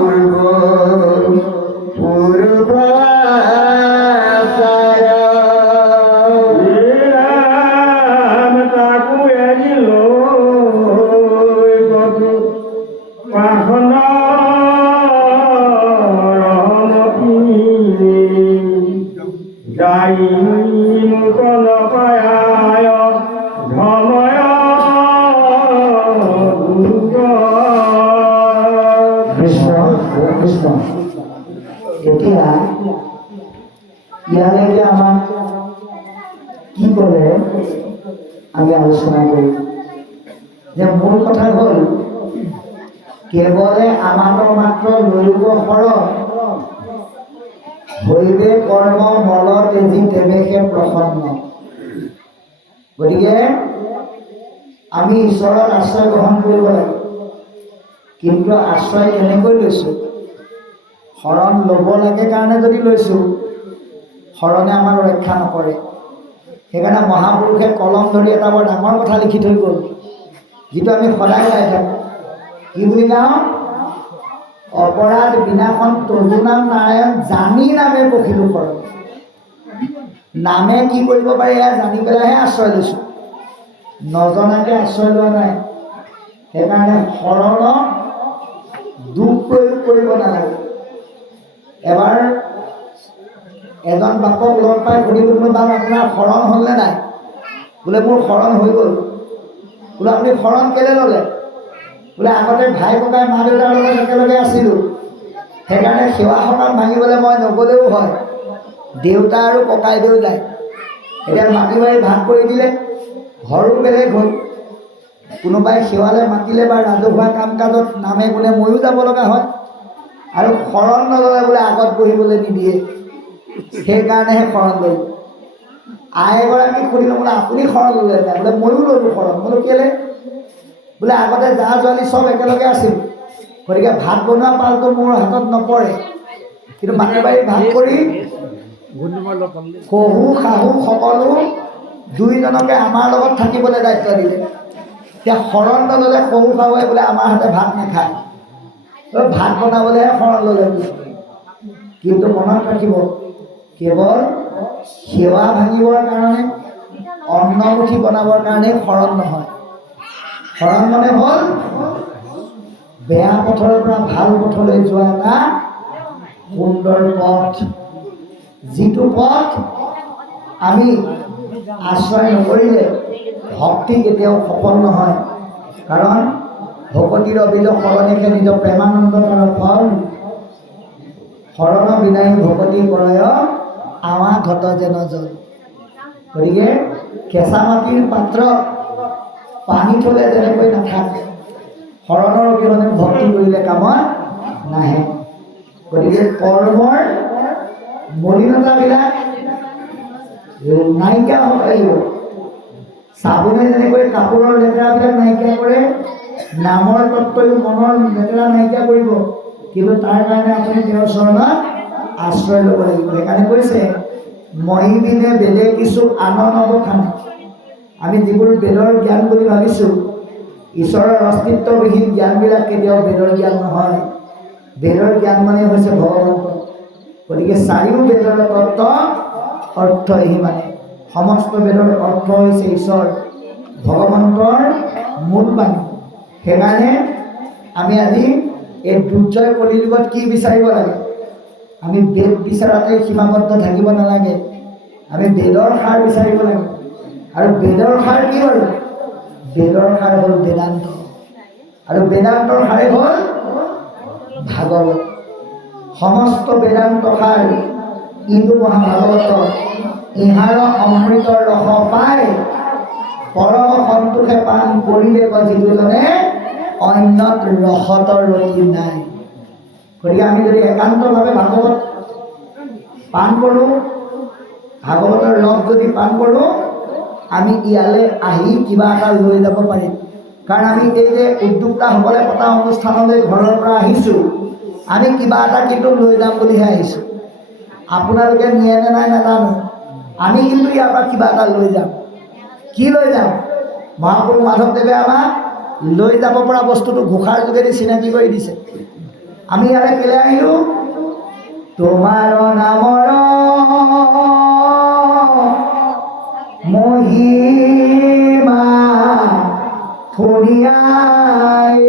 ধর্ম নূতন কায়ায় ধময় কৃষ্ণ কৃষ্ণ এতিয়া ইয়ালৈকে আমাক কি ক'লে আমি আলোচনা কৰিম যে মূল কথা হ'ল কেৱলে আমাক মাত্ৰ লৈব সৰহ হৈবে কৰ্ম মল তেজি তেৱেশে প্ৰসন্ন। গতিকে আমি ঈশ্বৰৰ আশ্ৰয় গ্ৰহণ কৰিব লাগে, কিন্তু আশ্ৰয় কেনেকৈ লৈছোঁ? শৰণ ল'ব লাগে কাৰণে যদি লৈছোঁ, শৰণে আমাক ৰক্ষা নকৰে। সেইকাৰণে মহাপুৰুষে কলম ধৰি এটা বৰ ডাঙৰ কথা লিখি থৈ গ'ল, যিটো আমি সদায় গাই থাকোঁ। কি বুলি গাওঁ? অপৰাধ বিনাশন তজু নাম নাৰায়ণ জানি নামে পখিলো শৰণ। নামে কি কৰিব পাৰি এয়া জানি পেলাইহে আশ্ৰয় লৈছোঁ, নজনাকৈ আশ্ৰয় লোৱা নাই। সেইকাৰণে শৰণক দুখ প্ৰয়োগ কৰিব নালাগে। এবাৰ এজন বাপক লগ পাই সুধিলোঁ, বোলো বাপ আপোনাৰ শৰণ হ'লনে নাই? বোলে মোৰ শৰণ হৈ গ'ল। বোলে আপুনি শৰণ কেলৈ ল'লে? বোলে আগতে ভাই ককাই মা দেউতাৰ লগত একেলগে আছিলোঁ, সেইকাৰণে সেৱা সকাম ভাঙিবলৈ মই নগ'লেও হয়, দেউতা আৰু ককাইদেউ যায়। এতিয়া মাটি বাৰী ভাগ কৰি দিলে, ঘৰো বেলেগ হ'ল। কোনোবাই সেৱালৈ মাতিলে বা ৰাজহুৱা কাম কাজত নামে গুণে ময়ো যাব লগা হয়, আৰু শৰণ নল'লে বোলে আগত বহিবলৈ নিদিয়ে, সেইকাৰণেহে শৰণ ল'লোঁ। আই এগৰাকীক সুধিলোঁ, বোলে আপুনি শৰণ ল'লে নাই? বোলে ময়ো ল'লোঁ শৰণ। বোলো কেলৈ? বোলে আগতে জা জোৱালি চব একেলগে আছিল, গতিকে ভাত বনোৱা পালটো মোৰ হাতত নপৰে, কিন্তু মাটি বাৰী ভাগ কৰি শহু শাহু সকলো দুইজনকে আমাৰ লগত থাকিবলৈ দায়িত্ব দিলে। এতিয়া শৰণ নল'লে শহু শাহুৱে বোলে আমাৰ হাতে ভাত নাখায়, ভাত বনাবলৈহে শৰণ ল'লে বোলে। কিন্তু মনত ৰাখিব, কেৱল সেৱা ভাঙিবৰ কাৰণে, অন্নমুঠি বনাবৰ কাৰণে শৰণ নহয়। শৰণ মানে হ'ল বেয়া পথৰ পৰা ভাল পথলৈ যোৱা এটা সুন্দৰ পথ, যিটো পথ আমি আশ্ৰয় নকৰিলে ভক্তি কেতিয়াও সফল নহয়। কাৰণ ভকতিৰ অবিল শৰণেহে নিজ প্ৰেমানন্দ তাৰ ফল, শৰণ বিনাই ভকতি কৰয় আৱা ঘট যেন জল। গতিকে কেঁচা মাটিৰ পাত্ৰত পানী থ'লে যেনেকৈ নাথাকে, শৰণৰ অবিহনে ভক্তি কৰিলে কামত নাহে। গতিকে কৰ্মৰ মলিনতাবিলাক নাইকিয়া হ'ব লাগিব। চাবোনে যেনেকৈ কাপোৰৰ লেতেৰাবিলাক নাইকিয়া কৰে, নামৰ তত্ত্বই মনৰ লেতেৰা নাইকিয়া কৰিব, কিন্তু তাৰ কাৰণে আপুনি তেওঁৰ চৰণত আশ্ৰয় ল'ব লাগিব। সেইকাৰণে কৈছে মহিবিনে বেদে কিছু আনন্দ নবখানে। আমি যিবোৰ বেদৰ জ্ঞান বুলি ভাবিছোঁ, ঈশ্বৰৰ অস্তিত্ববিহীন জ্ঞানবিলাক কেতিয়াও বেদৰ জ্ঞান নহয়। বেদৰ জ্ঞান মানে হৈছে ভগৱন্ত। গতিকে চাৰিও বেদৰ তত্ত্ব অৰ্থ এহি মানে, সমস্ত বেদৰ অৰ্থ হৈছে ঈশ্বৰ, ভগৱন্তৰ মূল বাণী। সেইকাৰণে আমি আজি এই দুৰ্জয় কলিযুগত কি বিচাৰিব লাগে? আমি বেদ বিচাৰাতে সীমাবদ্ধ থাকিব নালাগে, আমি বেদৰ সাৰ বিচাৰিব লাগে। আৰু বেদৰ সাৰ কি হ'ল? বেদৰ সাৰ হ'ল বেদান্ত, আৰু বেদান্তৰ সাৰে হ'ল ভাগৱত। সমস্ত বেদান্ত সাৰ ইন্দু মহাভাগৱত, ইহাৰ অমৃতৰ ৰস পাই পৰম সন্তোষে পান কৰিলে যিজনে অন্যত ৰসতৰ ৰতি নাই। গতিকে আমি যদি একান্তভাৱে ভাগৱত পান কৰোঁ, ভাগৱতৰ ৰস যদি পান কৰোঁ, আমি ইয়ালৈ আহি কিবা এটা লৈ যাব পাৰিম। কাৰণ আমি এই যে উদ্যোক্তাসকলে পতা অনুষ্ঠানলৈ ঘৰৰ পৰা আহিছোঁ, আমি কিবা এটা কিন্তু লৈ যাম বুলিহে আহিছোঁ। আপোনালোকে নিয়ে নে নাই নাজানো, আমি কিন্তু ইয়াৰ পৰা কিবা এটা লৈ যাম। কি লৈ যাম? মহাপুৰুষ মাধৱদেৱে আমাক লৈ যাব পৰা বস্তুটো ঘোষাৰ যোগেদি চিনাকি কৰি দিছে। আমি ইয়ালৈ কেলৈ আহিলোঁ? তোমাৰ নামৰ মহিমা শুনিয়াই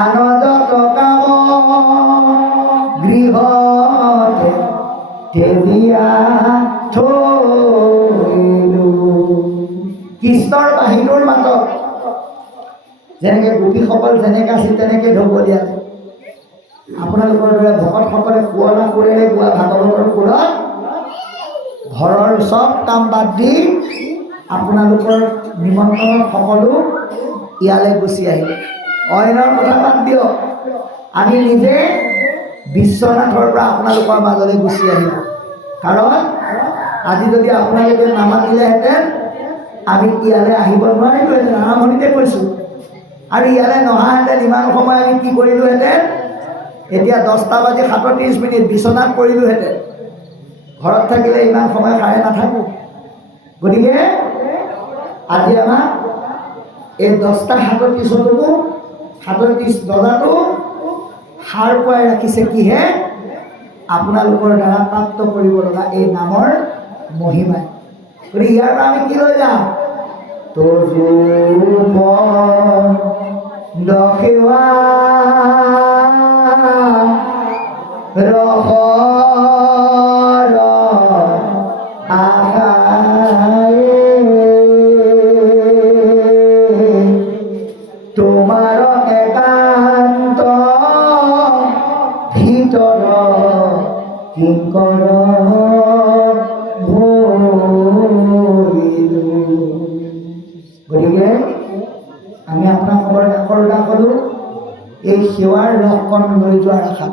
আনন্দ কাম গৃহতে তেলিয়া থৈলো। কৃষ্ণৰ বাহিৰৰ মাতত যেনেকৈ গোপীসকল যেনেকৈ আছিল তেনেকৈ ঢপলিয়ালে। আপোনালোকৰ দৰে ভকতসকলে শুৱলা সুৰেৰে গোৱা ভাগৱতৰ সুৰত ঘৰৰ চব কাম বাদ দি আপোনালোকৰ নিমন্ত্ৰণত সকলো ইয়ালৈ গুচি আহিলে। অইনৰ কথা বাদ দিয়ক, আমি নিজে বিশ্বনাথৰ পৰা আপোনালোকৰ মাজলৈ গুচি আহিলোঁ। কাৰণ আজি যদি আপোনালোকে নামাতিলেহেঁতেন আমি ইয়ালৈ আহিব নোৱাৰিলোহেঁতেন, আৰম্ভণিতে কৈছোঁ। আৰু ইয়ালৈ নহাহেঁতেন ইমান সময় আমি কি কৰিলোহেঁতেন? এতিয়া 10:37 বিচনাত পৰিলোহেঁতেন। ঘৰত থাকিলে ইমান সময় সাৰে নাথাকোঁ। গতিকে আজি আমাক এই 10:37 বজাতো সাৰ পুৱাই ৰাখিছে কিহে? আপোনালোকৰ দ্বাৰা প্ৰাপ্ত কৰিব লগা এই নামৰ মহিমাই। গতিকে ইয়াৰ পৰা আমি কি লৈ যাম? দখেৱা তোমাৰ একান্ত ভিতৰ কিংকৰ ভৰিলো। গতিকে আমি আপোনাক খবৰ ক'লোঁ এই সেৱাৰ ৰসকণ লৈ যোৱাৰ আশাত।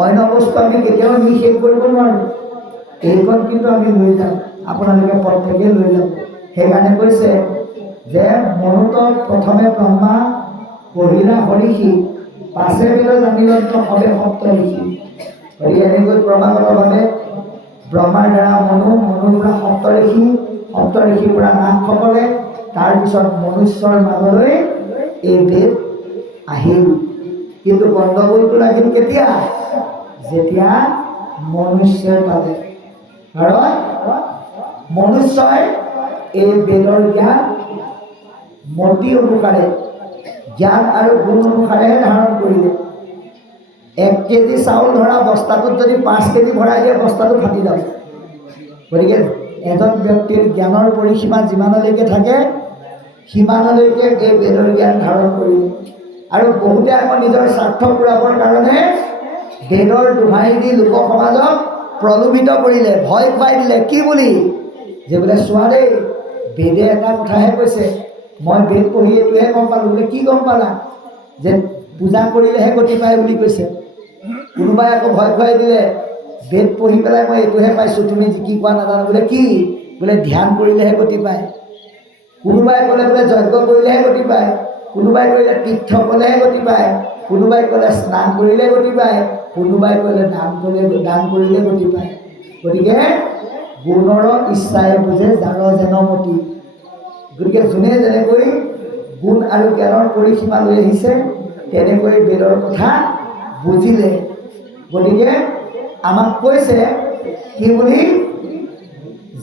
অন্য বস্তু আমি কেতিয়াও নিষেধ কৰিব নোৱাৰোঁ, এইখন কিন্তু আমি লৈ যাম, আপোনালোকে প্ৰত্যেকে লৈ যাব। সেইকাৰণে কৈছে যে মনুত প্ৰথমে ব্ৰহ্মা পঢ়িলা হৰিষি, পাছে বোলে জানিলন্ত সবে সপ্ত ঋষি। গতিকে এনেকৈ ক্ৰমাগতভাৱে ব্ৰহ্মাৰ দ্বাৰা মনুৰ পৰা সপ্তঋষিৰ পৰা নাথসকলে, তাৰপিছত মনুষ্যৰ মাজলৈ এই বেদ আহিল। কিন্তু গণ্ডগোলটো লাগিল কেতিয়া? যেতিয়া মনুষ্যই পালে। কাৰণ মনুষ্যই এই বেদৰ জ্ঞান মতি অনুসাৰে, জ্ঞান আৰু গুণ অনুসাৰেহে ধাৰণ কৰিলে। 1 কেজি চাউল ধৰা বস্তাটোত যদি 5 কেজি ভৰাই দিয়ে বস্তাটো ফাটি যাব। গতিকে এজন ব্যক্তিৰ জ্ঞানৰ পৰিসীমা যিমানলৈকে থাকে সিমানলৈকে এই বেদৰ জ্ঞান ধাৰণ কৰিলে। আৰু বহুতে আকৌ নিজৰ স্বাৰ্থ পূৰাবৰ কাৰণে বেদৰ দোহাই দি লোক সমাজক প্ৰলোভিত কৰিলে, ভয় খুৱাই দিলে। কি বুলি? যে বোলে চোৱা দেই, বেদে এটা কথাহে কৈছে, মই বেদ পঢ়ি এইটোহে গম পালোঁ। বোলে কি গম পালা? যে পূজা কৰিলেহে গতি পায় বুলি কৈছে। কোনোবাই আকৌ ভয় খুৱাই দিলে, বেদ পঢ়ি পেলাই মই এইটোহে পাইছোঁ, তুমি কি কোৱা নাজানো। বোলে কি? বোলে ধ্যান কৰিলেহে গতি পায়। কোনোবাই ক'লে বোলে যজ্ঞ কৰিলেহে গতি পায়, কোনোবাই কৰিলে তীৰ্থ গ'লেহে গতি পায়, কোনোবাই ক'লে স্নান কৰিলে গতি পায়, কোনোবাই ক'লে দান কৰিলে গতি পায়। গতিকে গুণৰ ইচ্ছাই বুজে যাৰ যেন মতি। গতিকে যোনে যেনেকৈ গুণ আৰু জ্ঞানৰ পৰিসীমা লৈ আহিছে তেনেকৈ বেদৰ কথা বুজিলে। গতিকে আমাক কৈছে কি বুলি?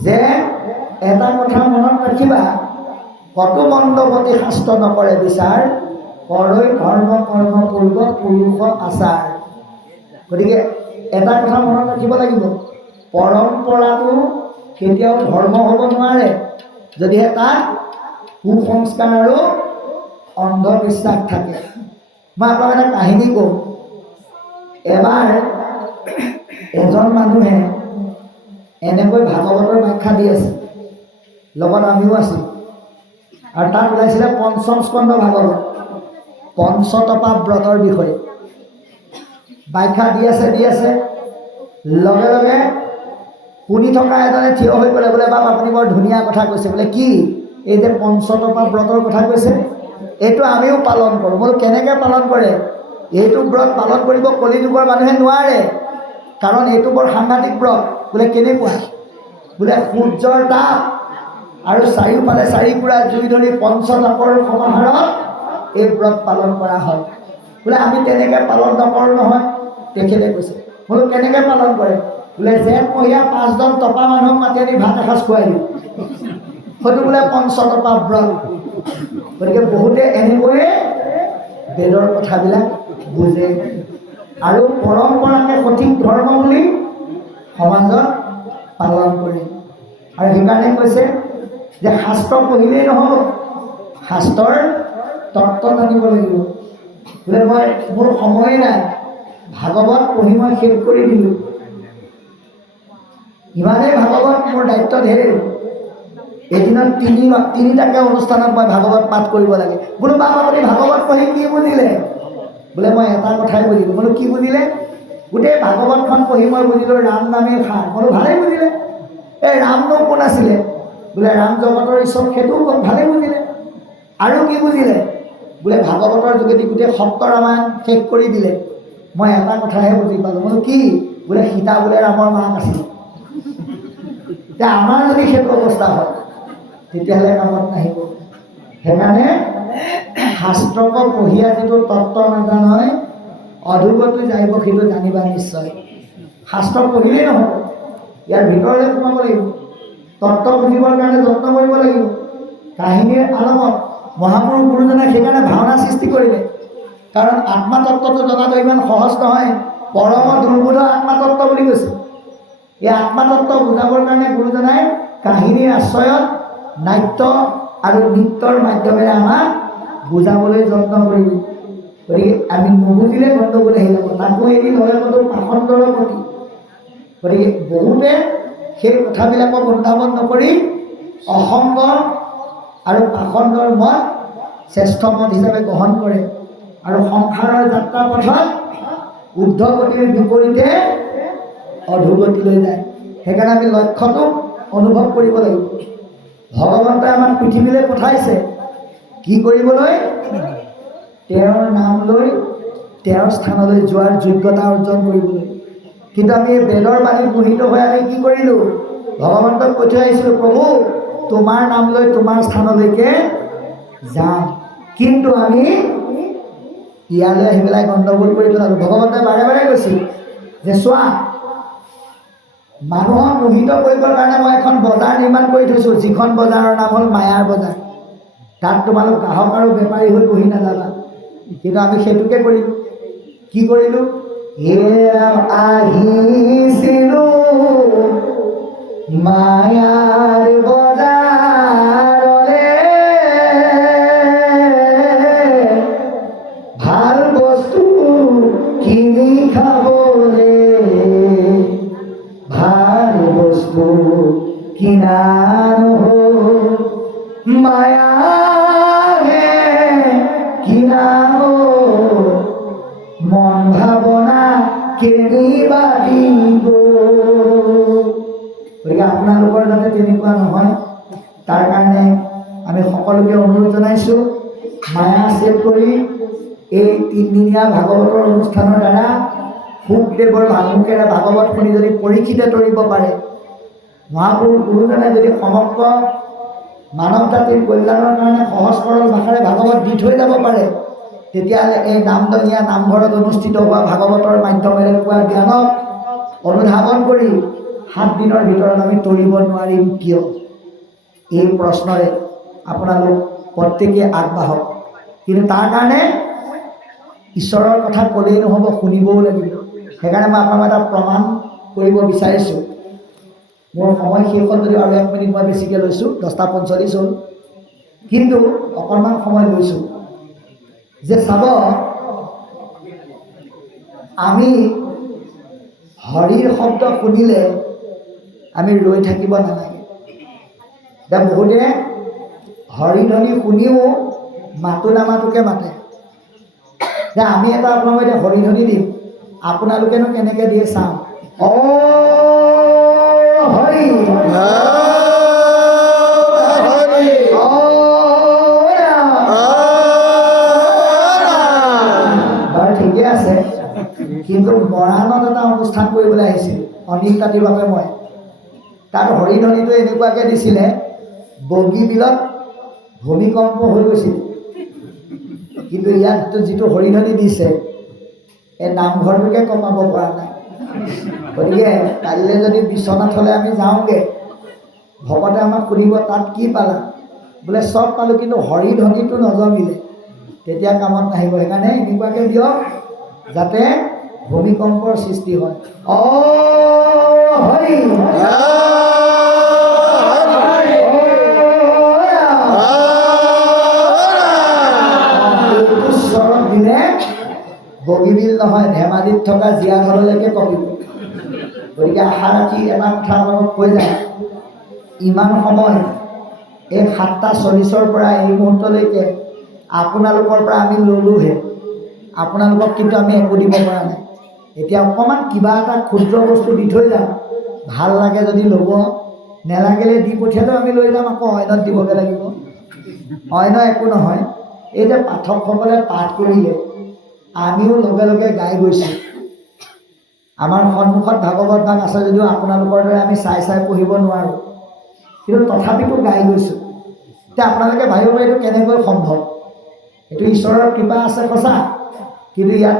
যে এটা কথা মনত ৰাখিবা, কতো মন্দগতি শাস্ত্ৰ নকৰে বিচাৰ, কৰৈ ধৰ্ম কৰ্ম পূৰ্ব পুৰুষ আচাৰ। গতিকে এটা কথা মনত ৰাখিব লাগিব, পৰম্পৰাটো কেতিয়াও ধৰ্ম হ'ব নোৱাৰে যদিহে তাত কুসংস্কাৰ আৰু অন্ধবিশ্বাস থাকে। মই আপোনাক এটা কাহিনী কওঁ। এবাৰ এজন মানুহে এনেকৈ ভাগৱতৰ ব্যাখ্যা দি আছে, লগত আমিও আছোঁ। আৰু তাত ওলাইছিলে ৫ম স্কন্ধ ভাগৱত, পঞ্চতপা ব্ৰতৰ বিষয়ে ব্যাখ্যা দি আছে। লগে লগে শুনি থকা এজনে থিয় হৈ পেলাই বোলে বাপ আপুনি বৰ ধুনীয়া কথা কৈছে। বোলে কি? এই যে পঞ্চতপা ব্ৰতৰ কথা কৈছে, এইটো আমিও পালন কৰোঁ। বোলো কেনেকৈ পালন কৰে? এইটো ব্ৰত পালন কৰিব কলিযুগৰ মানুহে নোৱাৰে, কাৰণ এইটো বৰ সাংঘাতিক ব্ৰত। বোলে কেনেকুৱা? বোলে সূৰ্যৰ তাপ আৰু চাৰিওফালে 4 পুৰা জুই ধৰি পঞ্চতাপৰ সমাহাৰত এই ব্ৰত পালন কৰা হয়। বোলে আমি তেনেকৈ পালন নকৰোঁ নহয়। তেখেতে কৈছে, বোলো কেনেকৈ পালন কৰে? বোলে জেঠমহীয়া 5জন টপা মানুহক মাতি আনি ভাত এসাঁজ খুৱাই দিওঁ, সেইটো বোলে পঞ্চতপা ব্ৰত। গতিকে বহুতে এনেকৈয়ে বেদৰ কথাবিলাক বুজে আৰু পৰম্পৰাকে সঠিক ধৰ্ম বুলি সমাজত পালন কৰিম। আৰু সেইকাৰণে কৈছে যে শাস্ত্ৰ পঢ়িলেই নহ'ব, শাস্ত্ৰৰ তত্ত্ব জানিব লাগিব। বোলে মই মোৰ সময় নাই, ভাগৱত পঢ়ি মই শেষ কৰি দিলোঁ, ইমানেই ভাগৱত মোৰ দায়িত্ব ধেৰ, এদিনত তিনিটাকৈ অনুষ্ঠানত মই ভাগৱত পাঠ কৰিব লাগে। বোলো বাপ আপুনি ভাগৱত পঢ়ি কি বুজিলে? বোলে মই এটা কথাই বুজিলোঁ। বোলো কি বুজিলে? গোটেই ভাগৱতখন পঢ়ি মই বুজিলোঁ ৰাম নামেই সাৰ। বোলো ভালেই বুজিলে। এই ৰামনো কোন আছিলে? বোলে ৰাম জগতৰ ঈশ্বৰ, সেইটোও ভালেই বুজিলে। আৰু কি বুজিলে? বোলে ভাগৱতৰ যোগেদি গোটেই সপ্ত ৰামায়ণ শেষ কৰি দিলে। মই এটা কথাহে বুজি পালোঁ। বোলো কি? বোলে সীতা বোলে ৰামৰ মাক আছিলে। এতিয়া আমাৰ যদি সেইটো অৱস্থা হয় তেতিয়াহ'লে কামত নাহিব। সেইকাৰণে শাস্ত্ৰক পঢ়িয়া যিটো তত্ত্ব নাজানয় অধোগতি যাইব সেইটো জানিবা নিশ্চয়। শাস্ত্ৰ পঢ়িলেই নহ'ব, ইয়াৰ ভিতৰলৈ সোমাব লাগিব। তত্ত্ব বুজিবৰ কাৰণে যত্ন কৰিব লাগিব। কাহিনীৰ আৰম্ভত মহাপুৰুষ গুৰুজনে সেইকাৰণে ভাওনা সৃষ্টি কৰিলে। কাৰণ আত্মাতত্ত্বটো জনাটো ইমান সহজ নহয়। পৰম দুৰ্বোধ আত্মাতত্ত্ব বুলি কৈছে। এই আত্মাতত্ত্ব বুজাবৰ কাৰণে গুৰুজনাই কাহিনীৰ আশ্ৰয়ত নাট্য আৰু নৃত্যৰ মাধ্যমেৰে আমাক বুজাবলৈ যত্ন কৰিলে। গতিকে আমি নুবুজিলে গণ্ডগোল আহি যাব। তাকো এদিন হয় কতো পাখণ্ডৰ প্ৰতি। গতিকে বহুতে সেই কথাবিলাকক অনুধাৱন নকৰি অসংগ আৰু পাখণ্ডৰ মত শ্ৰেষ্ঠ মত হিচাপে গ্ৰহণ কৰে আৰু সংসাৰৰ যাত্ৰা পথত ঊৰ্ধ্বগতিৰ বিপৰীতে অধোগতিলৈ যায়। সেইকাৰণে আমি লক্ষ্যটো অনুভৱ কৰিব লাগিব। ভগৱন্তই আমাক পৃথিৱীলৈ পঠাইছে কি কৰিবলৈ? তেওঁৰ নাম লৈ তেওঁৰ স্থানলৈ যোৱাৰ যোগ্যতা অৰ্জন কৰিবলৈ। কিন্তু আমি বেদৰ বাণীত মোহিত হৈ আমি কি কৰিলোঁ? ভগৱন্তক কৈ থৈ আহিছিলোঁ, প্ৰভু তোমাৰ নাম লৈ তোমাৰ স্থানলৈকে যাম। কিন্তু আমি ইয়ালৈ আহি পেলাই গণ্ডগোল কৰি পেলালোঁ। ভগৱন্তই বাৰে বাৰে কৈছিল যে চোৱা, মানুহক মোহিত কৰিবৰ কাৰণে মই এখন বজাৰ নিৰ্মাণ কৰি থৈছোঁ, যিখন বজাৰৰ নাম হ'ল মায়াৰ বজাৰ। তাত তোমালোক গ্ৰাহক আৰু বেপাৰী হৈ বহি নাযাবা। কিন্তু আমি সেইটোকে কৰিলোঁ। কি কৰিলোঁ? আহিছিলোঁ মায়াৰ বজাৰলে, ভাল বস্তু কিনি খাবলে, ভাল বস্তু কিনা নহ'ল, মায়াহে কিনা হ'ল, মন ভাৱনা কেনিবা দিব। গতিকে আপোনালোকৰ যাতে তেনেকুৱা নহয় তাৰ কাৰণে আমি সকলোকে অনুৰোধ জনাইছোঁ, মায়া ছেদ কৰি এই 3 দিনীয়া ভাগৱতৰ অনুষ্ঠানৰ দ্বাৰা শুকদেৱৰ ভাঙুকেৰে ভাগৱত শুনি যদি পৰীক্ষিত কৰিব পাৰে, মহাপুৰুষ গুৰুজনে যদি সমগ্ৰ মানৱ জাতিৰ কল্যাণৰ কাৰণে সহজ সৰল ভাষাৰে ভাগৱত দি থৈ যাব পাৰে, তেতিয়াহ'লে এই নামদনীয়া নামঘৰত অনুষ্ঠিত হোৱা ভাগৱতৰ মাধ্যমেৰে পোৱা জ্ঞানক অনুধাৱন কৰি 7 দিনৰ ভিতৰত আমি তৰিব নোৱাৰিম কিয়? এই প্ৰশ্নৰে আপোনালোক প্ৰত্যেকে আগবাঢ়ক। কিন্তু তাৰ কাৰণে ঈশ্বৰৰ কথা ক'লেই নহ'ব, শুনিবও লাগিব। সেইকাৰণে মই আপোনাক এটা প্ৰমাণ কৰিব বিচাৰিছোঁ। মোৰ সময় শেষ হ'ল যদিও আৰু 1 মিনিট মই বেছিকৈ লৈছোঁ, 10:45 হ'ল, কিন্তু অকণমান সময় লৈছোঁ যে চাব, আমি হৰিৰ শব্দ শুনিলে আমি ৰৈ থাকিব নালাগে। এতিয়া বহুতে হৰিধ্বনি শুনিও মাতো নামাতোকে মাতে। যে আমি এটা আপোনালোকক এতিয়া হৰিধ্বনি দিম, আপোনালোকেনো কেনেকৈ দিয়ে চাওঁ। হৰি বাৰু ঠিকে আছে, কিন্তু মৰাণত এটা অনুষ্ঠান কৰিবলৈ আহিছিল অনিল তাঁতীৰ বাবে মই। তাত হৰিধ্বনিটো এনেকুৱাকৈ দিছিলে, বগীবিলত ভূমিকম্প হৈ গৈছিল। কিন্তু ইয়াত যিটো হৰিধ্বনি দিছে, এই নামঘৰটোকে কমাব পৰা নাই। গতিকে কাইলৈ যদি বিশ্বনাথলৈ আমি যাওঁগৈ, ভকতে আমাক সুধিব তাত কি পালা? বোলে চব পালোঁ, কিন্তু হৰিধ্বনিটো নজমিলে, তেতিয়া কামত নাহিব। সেইকাৰণে এনেকুৱাকৈ দিয়ক যাতে ভূমিকম্পৰ সৃষ্টি হয়। হৰি এইটো স্বৰত দিলে বগীবিল নহয়, ধেমাজিত থকা জীয়াঘৰলৈকে কমিব। গতিকে আশা ৰাখি এটা কথা আপোনালোকক কৈ যায়, ইমান সময় এই 7:40 পৰা এই মুহূৰ্তলৈকে আপোনালোকৰ পৰা আমি ল'লোহে, আপোনালোকক কিন্তু আমি একো দিব পৰা নাই। এতিয়া অকণমান কিবা এটা ক্ষুদ্ৰ বস্তু দি থৈ যাম, ভাল লাগে যদি ল'ব, নেলাগিলে দি পঠিয়ালেও আমি লৈ যাম, আকৌ অন্যত দিবগৈ লাগিব। অন্য একো নহয়। এই যে পাঠকসকলে পাঠ কৰিলে, আমিও লগে লগে গাই গৈছোঁ। আমাৰ সন্মুখত ভাগৱত গান আছে যদিও আপোনালোকৰ দৰে আমি চাই চাই পঢ়িব নোৱাৰোঁ, কিন্তু তথাপিতো গাই গৈছোঁ। এতিয়া আপোনালোকে ভাবিব এইটো কেনেকৈ সম্ভৱ? এইটো ঈশ্বৰৰ কৃপা আছে সঁচা, কিন্তু ইয়াত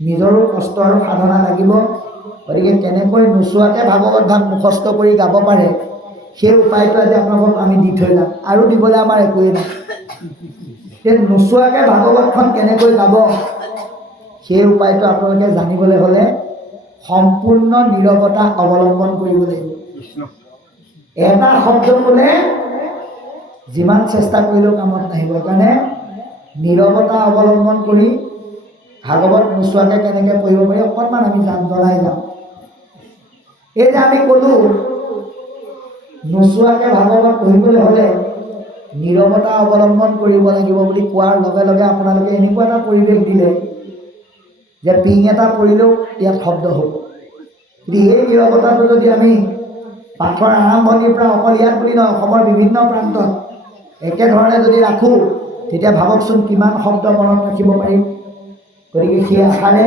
নিজৰো কষ্ট আৰু সাধনা লাগিব। গতিকে কেনেকৈ নোচোৱাকৈ ভাগৱত ধাম মুখস্থ কৰি গাব পাৰে, সেই উপায়টো আজি আপোনালোকক আমি দি থৈ যাম। আৰু দিবলৈ আমাৰ একোৱেই নাই। সেই নোচোৱাকৈ ভাগৱতখন কেনেকৈ গাব, সেই উপায়টো আপোনালোকে জানিবলৈ হ'লে সম্পূৰ্ণ নীৰৱতা অৱলম্বন কৰিব লাগিব। এটা শব্দ ক'লে যিমান চেষ্টা কৰিলেও কামত নাহিব। সেইকাৰণে নীৰৱতা অৱলম্বন কৰি ভাগৱত নোচোৱাকৈ কেনেকৈ পঢ়িব পাৰি অকণমান আমি জনাই যাওঁ। এই যে আমি ক'লোঁ নোচোৱাকৈ ভাগৱত পঢ়িবলৈ হ'লে নীৰৱতা অৱলম্বন কৰিব লাগিব বুলি কোৱাৰ লগে লগে আপোনালোকে এনেকুৱা এটা পৰিৱেশ দিলে যে পিং এটা পৰিলেও ইয়াত শব্দ হ'ব। কিন্তু এই নীৰৱতাটো যদি আমি পাঠৰ আৰম্ভণিৰ পৰা অকল ইয়াত বুলি নহয়, অসমৰ বিভিন্ন প্ৰান্তত একেধৰণে যদি ৰাখোঁ, তেতিয়া ভাবকচোন কিমান শব্দ মনত ৰাখিব পাৰিম। গতিকে সেই আশাৰে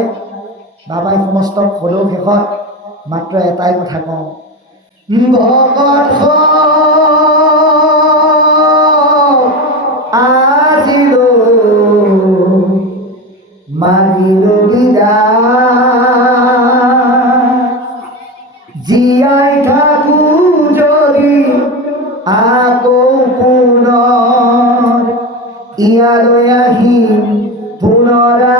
বাবাই সমস্তক হ'লেও শেষত মাত্ৰ এটাই কথা কওঁ, ভকত আজিলৈ মাগিলো বিদায়, জীয়াই থাকো যদি আকৌ পুনৰ ইয়ালৈ আহিম পুনৰাই,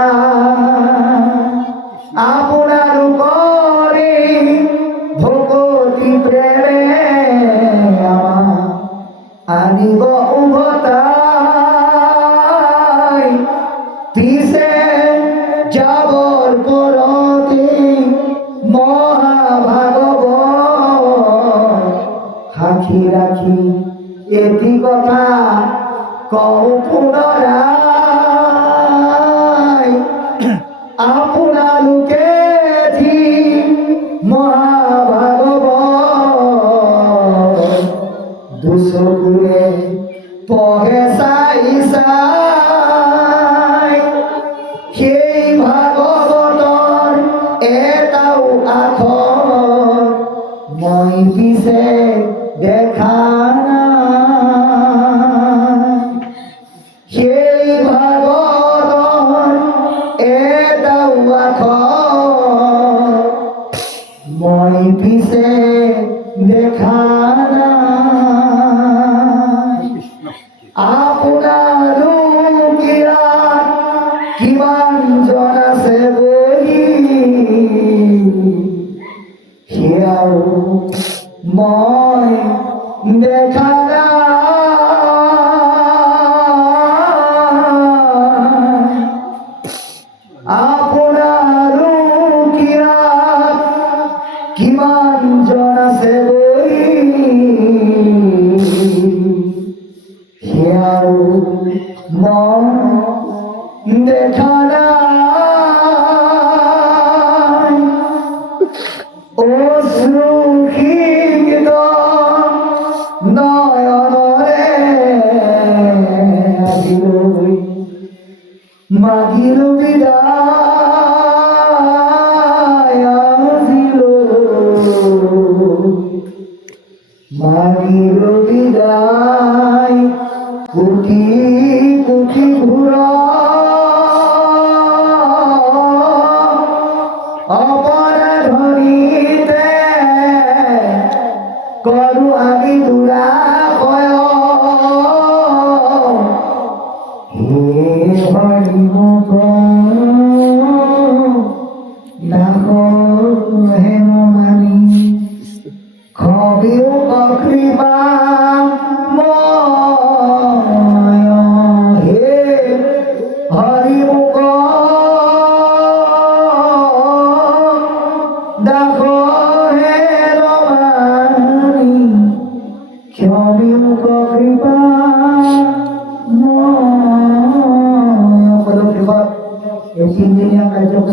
আপোনালোকৰে ভকতি প্ৰেমে আনিব উভতাই, পিছে যাবৰ পৰতে মহাভাগৱত সাক্ষী ৰাখি এটি কথা কওঁ পুনৰাই, আপোনালোকে যি মহাভাগৱত দুচকুৰে পঢ়ে চাই চাই, সেই ভাগৱতৰ এটাও আখৰ মই পিছে দেখা নাই, সেই ভাগৱতৰ এটাও আখৰ মই পিছে দেখা নাই, আপোনালোক ইয়াত কিমান জন আছে বহি, সেয়াও মই দেখা নাই, আপোনালোক ইয়াত কিমান জন আছে বহি, সেয়াও মই দেখা নাই, অশ্ৰুসিক্ত নয়নৰে আজিলৈ মাগিলো বিদায়।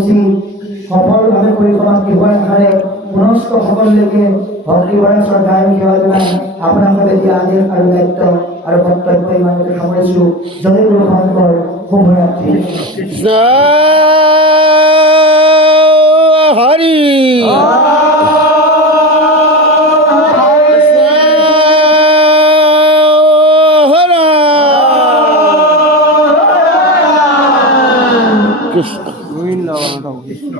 কাৰ্যসূচী সফলভাৱে পৰিক্ৰমা কৰিবৰ আশাৰে পুনশ্চ সকলোলৈকে ভক্তিভৰা শ্ৰদ্ধাৰে সেৱা জনাই আপোনালোকে এতিয়া আদেশ আৰু দায়িত্ব আৰু কৰ্তব্য ইমানতে সামৰিছোঁ। জয় গুৰু শংকৰ, শুভৰাত্ৰি। হৰি কৃষ্ণ